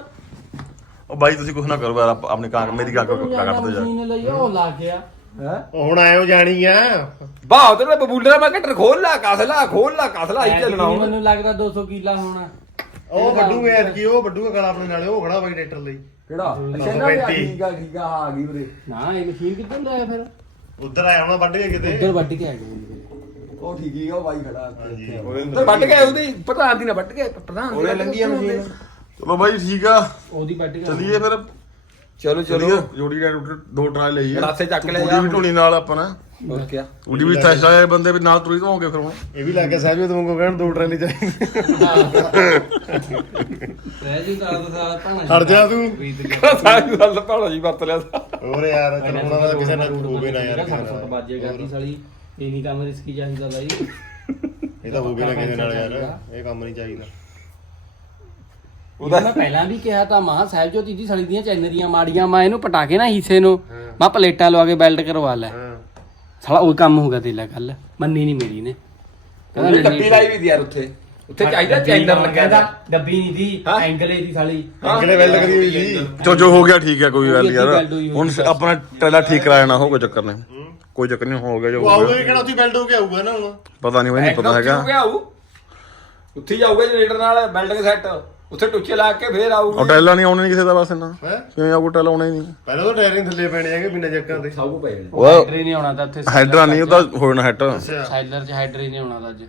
ਉਹ ਬਾਈ ਤੁਸੀਂ ਕੁਛ ਨਾ ਕਰੋ ਯਾਰ ਆਪਣੀ ਕਣਕ ਮੇਰੀ ਕਣਕ ਕੱਢਦੇ ਜਾ ਕੇ। ਮਸ਼ੀਨ ਲਈ ਉਹ ਲੱਗ ਗਿਆ। ਹੈ? ਹੁਣ ਆਇਓ ਜਾਣੀ ਆ। ਬਾਹ ਉਧਰ ਬਬੂਲੇ ਦਾ ਮੈਂ ਕਟਰ ਖੋਲ ਲਾ ਕਸਲਾ ਖੋਲ ਲਾ ਕਸਲਾ ਹੀ ਚੱਲਣਾ ਹੁਣ। ਮੈਨੂੰ ਲੱਗਦਾ 200 ਕਿੱਲਾ ਹੋਣਾ। ਉਹ ਵੱਡੂਗੇ ਐਤਕੀ ਉਹ ਵੱਡੂਗਾ ਗਲਾ ਆਪਣੇ ਨਾਲੇ ਉਹ ਖੜਾ ਬਾਈ ਟਰੈਕਟਰ ਲਈ। ਕਿਹੜਾ? ਅੱਛਾ ਨਾ ਵੀ ਆ ਠੀਕ ਆ ਠੀਕ ਆ ਹਾਂ ਆ ਗਈ ਵੀਰੇ। ਨਾ ਇਹ ਮਸ਼ੀਨ ਕਿੱਦਾਂ ਲਿਆ ਫਿਰ? ਉਧਰ ਆਇਆ ਹੋਣਾ ਵੱਢ ਕੇ ਕਿਤੇ। ਉੱਧਰ ਵੱਢ ਕੇ ਆ ਗਏ ਉਹ ਠੀਕ ਹੀ ਆ ਉਹ ਬਾਈ ਖੜਾ ਹਾਂਜੀ। ਤੇ ਵੱਟ ਕੇ ਉਹਦੀ ਪ੍ਰਧਾਨ ਦੀ ਨਾ ਵੱਟ ਕੇ ਪ੍ਰਧਾਨ ਉਹਨੇ ਲੰਗੀ ਆ ਮਸ਼ੀਨ। ਚਲੋ ਬਾਈ ਠੀਕ ਆ। ਉਹਦੀ ਵੱਢ ਕੇ ਚੱਲੀਏ ਫਿਰ। ਚਲੋ ਚਲੋ। ਜੋੜੀ ਦਾ ਦੋ ਟਰਾਏ ਲਈਏ। ਗਲਾਸੇ ਚੱਕ ਲਿਆ ਉਹਦੀ ਵੀ ਢੋਣੀ ਨਾਲ ਆਪਾਂ ਨਾ ਹੋਰ ਕੀ ਉਹਦੀ ਵੀ ਤੈਸਾ ਆਏ ਬੰਦੇ ਵੀ ਨਾਲ ਤੁਰੀ ਹੋਵਾਂਗੇ ਫਿਰ ਹੁਣ। ਇਹ ਵੀ ਲੱਗ ਗਿਆ ਸਾਹਿਬ ਤੁਮ ਕੋ ਕਹਿਣ ਦੋ ਟਰਾਲੀ ਚਾਹੀਦੀ ਰਹਿ ਜੀ ਤਾਂ ਸਾਰਾ ਭਾਣਾ ਹਟ ਜਾ ਤੂੰ। ਸਾਰੀ ਗੱਲ ਭਾਣਾ ਜੀ ਵਰਤ ਲਿਆ। ਹੋਰ ਯਾਰ ਚਲਾਉਣਾ ਦਾ ਕਿਸੇ ਨਾਲ ਹੋਵੇ ਨਾ ਯਾਰ ਨਾਲ। ਬਾਜੇ ਕਰਦੀ ਸਾਲੀ। ਇਹ ਨਹੀਂ ਕੰਮ ਰਿਸਕੀ ਚਾਹੀਦਾ ਬਾਈ। ਇਹ ਤਾਂ ਹੋਵੇ ਨਾ ਕਿਸੇ ਨਾਲ ਯਾਰ ਇਹ ਕੰਮ ਨਹੀਂ ਚਾਹੀਦਾ। ਉਹਦਾ ਮੈਂ ਪਹਿਲਾਂ ਵੀ ਕਿਹਾ ਤਾਂ ਮਹਾ ਸਾਹਿਬ ਜੋਤੀ ਦੀ ਸਲੀ ਦੀਆਂ ਚੈਨਰੀਆਂ ਮਾੜੀਆਂ ਮੈਂ ਇਹਨੂੰ ਪਟਾ ਕੇ ਨਾ ਹਿੱਸੇ ਨੂੰ। ਮੈਂ ਪਲੇਟਾਂ ਲਵਾ ਕੇ ਬੈਲਟ ਕਰਵਾ ਲੈ। ਹਾਂ। ਸਾਲਾ ਉਹ ਕੰਮ ਹੋ ਗਿਆ ਤੇਲਾ ਗੱਲ ਮੰਨੀ ਨਹੀਂ ਮੇਰੀ ਨੇ। ਉਹਨੇ ਲਾਈ ਵੀ ਦੀ ਯਾਰ ਉੱਥੇ। ਉੱਥੇ ਚਾਹੀਦਾ ਚੈਨਰ ਲੱਗਿਆ ਦਾ ਡੱਬੀ ਨਹੀਂ ਦੀ? ਐਂਗਲੇ ਦੀ ਸਾਲੀ। ਅਗਲੇ ਵੈਲ ਕਰੀ ਹੋਈ ਸੀ। ਚੋ ਜੋ ਹੋ ਗਿਆ ਠੀਕ ਹੈ ਕੋਈ ਗੱਲ ਨੀ ਯਾਰ। ਹੁਣ ਆਪਣਾ ਟੈਲਾ ਠੀਕ ਕਰਾਇਆ ਨਾ ਹੋ ਕੋਈ ਚੱਕਰ ਨਹੀਂ। ਕੋਈ ਚੱਕਰ ਨਹੀਂ ਹੋ ਗਿਆ ਜੋ ਉਹ ਹੋ ਗਿਆ। ਵੀ ਕਿਹੜਾ ਉੱਥੇ ਬੈਲਟ ਹੋ ਕੇ ਆਊਗਾ ਨਾ ਹੁਣ। ਪਤਾ ਨਹੀਂ ਮੈਨੂੰ ਪਤਾ ਹੈਗਾ। ਉੱਥੇ ਜਾਊਗਾ ਜਨਰੇਟਰ ਨਾਲ ਬਿਲਡਿੰਗ ਸੈੱਟ ਉੱਥੇ ਟੁੱਚੇ ਲਾ ਕੇ ਫੇਰ ਆਊਗਾ। ਉਹ ਟੈਲਾ ਨਹੀਂ ਆਉਣੇ ਕਿਸੇ ਦਾ ਬਸ ਇੰਨਾ ਹੈ? ਕਿਵੇਂ ਆਊਗਾ ਟੈਲਾ ਆਉਣਾ ਹੀ ਨਹੀਂ। ਪਹਿਲਾਂ ਤਾਂ ਟਾਇਰਿੰਗ ਥੱਲੇ ਪੈਣੇ ਹੈਗੇ ਬਿਨਾਂ ਜੱਕਾਂ ਦੇ। ਸਾਊ ਪਏ ਨੇ ਉਹ ਹਾਈਡਰੇ ਨਹੀਂ ਆਉਣਾ ਤਾਂ ਉੱਥੇ ਹਾਈਡਰਾ ਨਹੀਂ ਉਹਦਾ ਹੋਣਾ ਹੈਟ ਅੱਛਾ। ਸਾਈਲਰ ਚ ਹਾਈਡਰੇ ਨਹੀਂ ਆਉਣਾ ਤਾਂ ਅੱਜ।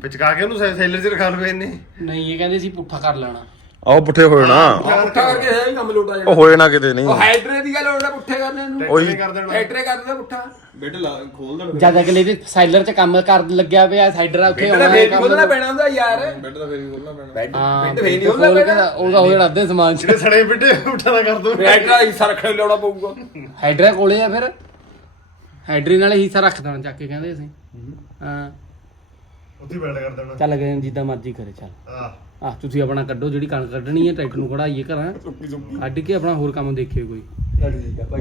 ਵਿਚਕਾ ਕੇ ਉਹਨੂੰ ਸੈਲਰ 'ਚ ਰਖਾ ਲਵੇ ਇਹਨੇ। ਨਹੀਂ ਇਹ ਕਹਿੰਦੇ ਸੀ ਪੁੱਠਾ ਕਰ ਲੈਣਾ। ਆਓ ਪੁੱਠੇ ਹੋਏ ਨਾ। ਆਹ ਪੁੱਠਾ ਕਰਕੇ ਹੈ ਹੀ ਕੰਮ ਲੋਟਾ ਉਹ ਜਿਹੜਾ ਹੋਏ ਨਾ ਕਿਤੇ ਨਹੀਂ। ਉਹ ਹਾਈਡਰੇ ਦੀ ਗੱਲ ਹੋਣਾ ਪੁੱਠੇ ਕਰਨੇ ਨੂੰ। ਉਹੀ ਕਰ ਦੇਣਾ। ਹਾਈਡਰੇ ਕਰ ਦਿੰਦਾ ਪੁੱਠਾ। ਬਿੱਡ ਲਾ ਖੋਲ ਦੇਣ। ਜਦ ਅਗਲੇ ਦੇ ਸਾਈਲਰ ਚ ਕੰਮ ਕਰ ਲੱਗਿਆ ਪਿਆ ਸਾਈਡਰ ਉੱਥੇ ਬਿੱਡ ਦਾ ਆਉਣਾ ਫੇਰ ਕੰਮ। ਨਹੀਂ ਖੋਲਣਾ ਪੈਣਾ ਹੁੰਦਾ ਯਾਰ। ਬਿੱਡ ਦਾ ਫੇਰ ਖੋਲਣਾ ਪੈਣਾ। ਹਾਂ ਬਿੱਡ ਫੇਰ ਨਹੀਂ ਖੋਲ ਖੋਲਣਾ ਪੈਣਾ। ਤਾਂ ਉਹਦਾ ਹੋ ਜਾਣਾ ਅੱਧੇ ਸਮਾਨ ਚ। ਜਿਹੜੇ ਸੜੇ ਬਿੱਟੇ ਉਠਾ ਨਾ ਕਰ ਦੋ। ਹਾਈਡਰੇ ਦਾ ਹਿੱਸਾ ਰੱਖਣ ਨੂੰ ਲਿਆਉਣਾ ਪਊਗਾ। ਹਾਈਡਰਾ ਕੋਲੇ ਆ ਫਿਰ। ਹਾਈਡਰੇ ਨਾਲ ਹਿੱਸਾ ਰੱਖ ਦੇਣਾ ਚੱਕ ਕੇ ਕਹਿੰਦੇ ਅਸੀਂ। ਹਾਂ। ਉੱਥੇ ਬੈਲਟ ਕਰ ਦੇਣਾ। ਚੱਲ ਗਏ ਜਿੱਦਾਂ ਮਰਜ਼ੀ ਕਰੇ ਚੱਲ। ਆਹ। ਆ ਤੁਸੀਂ ਆਪਣਾ ਕੱਢੋ ਜਿਹੜੀ ਕਣਕ ਕੱਢਣੀ ਹੈ ਟਰੈਕਟਰ ਨੂੰ ਕਢਾਈਏ ਘਰਾਂ। ਕੱਢ ਕੇ ਆਪਣਾ ਹੋਰ ਕੰਮ ਦੇਖਿਓ ਕੋਈ। ਠੀਕ ਆ ਭਾਈ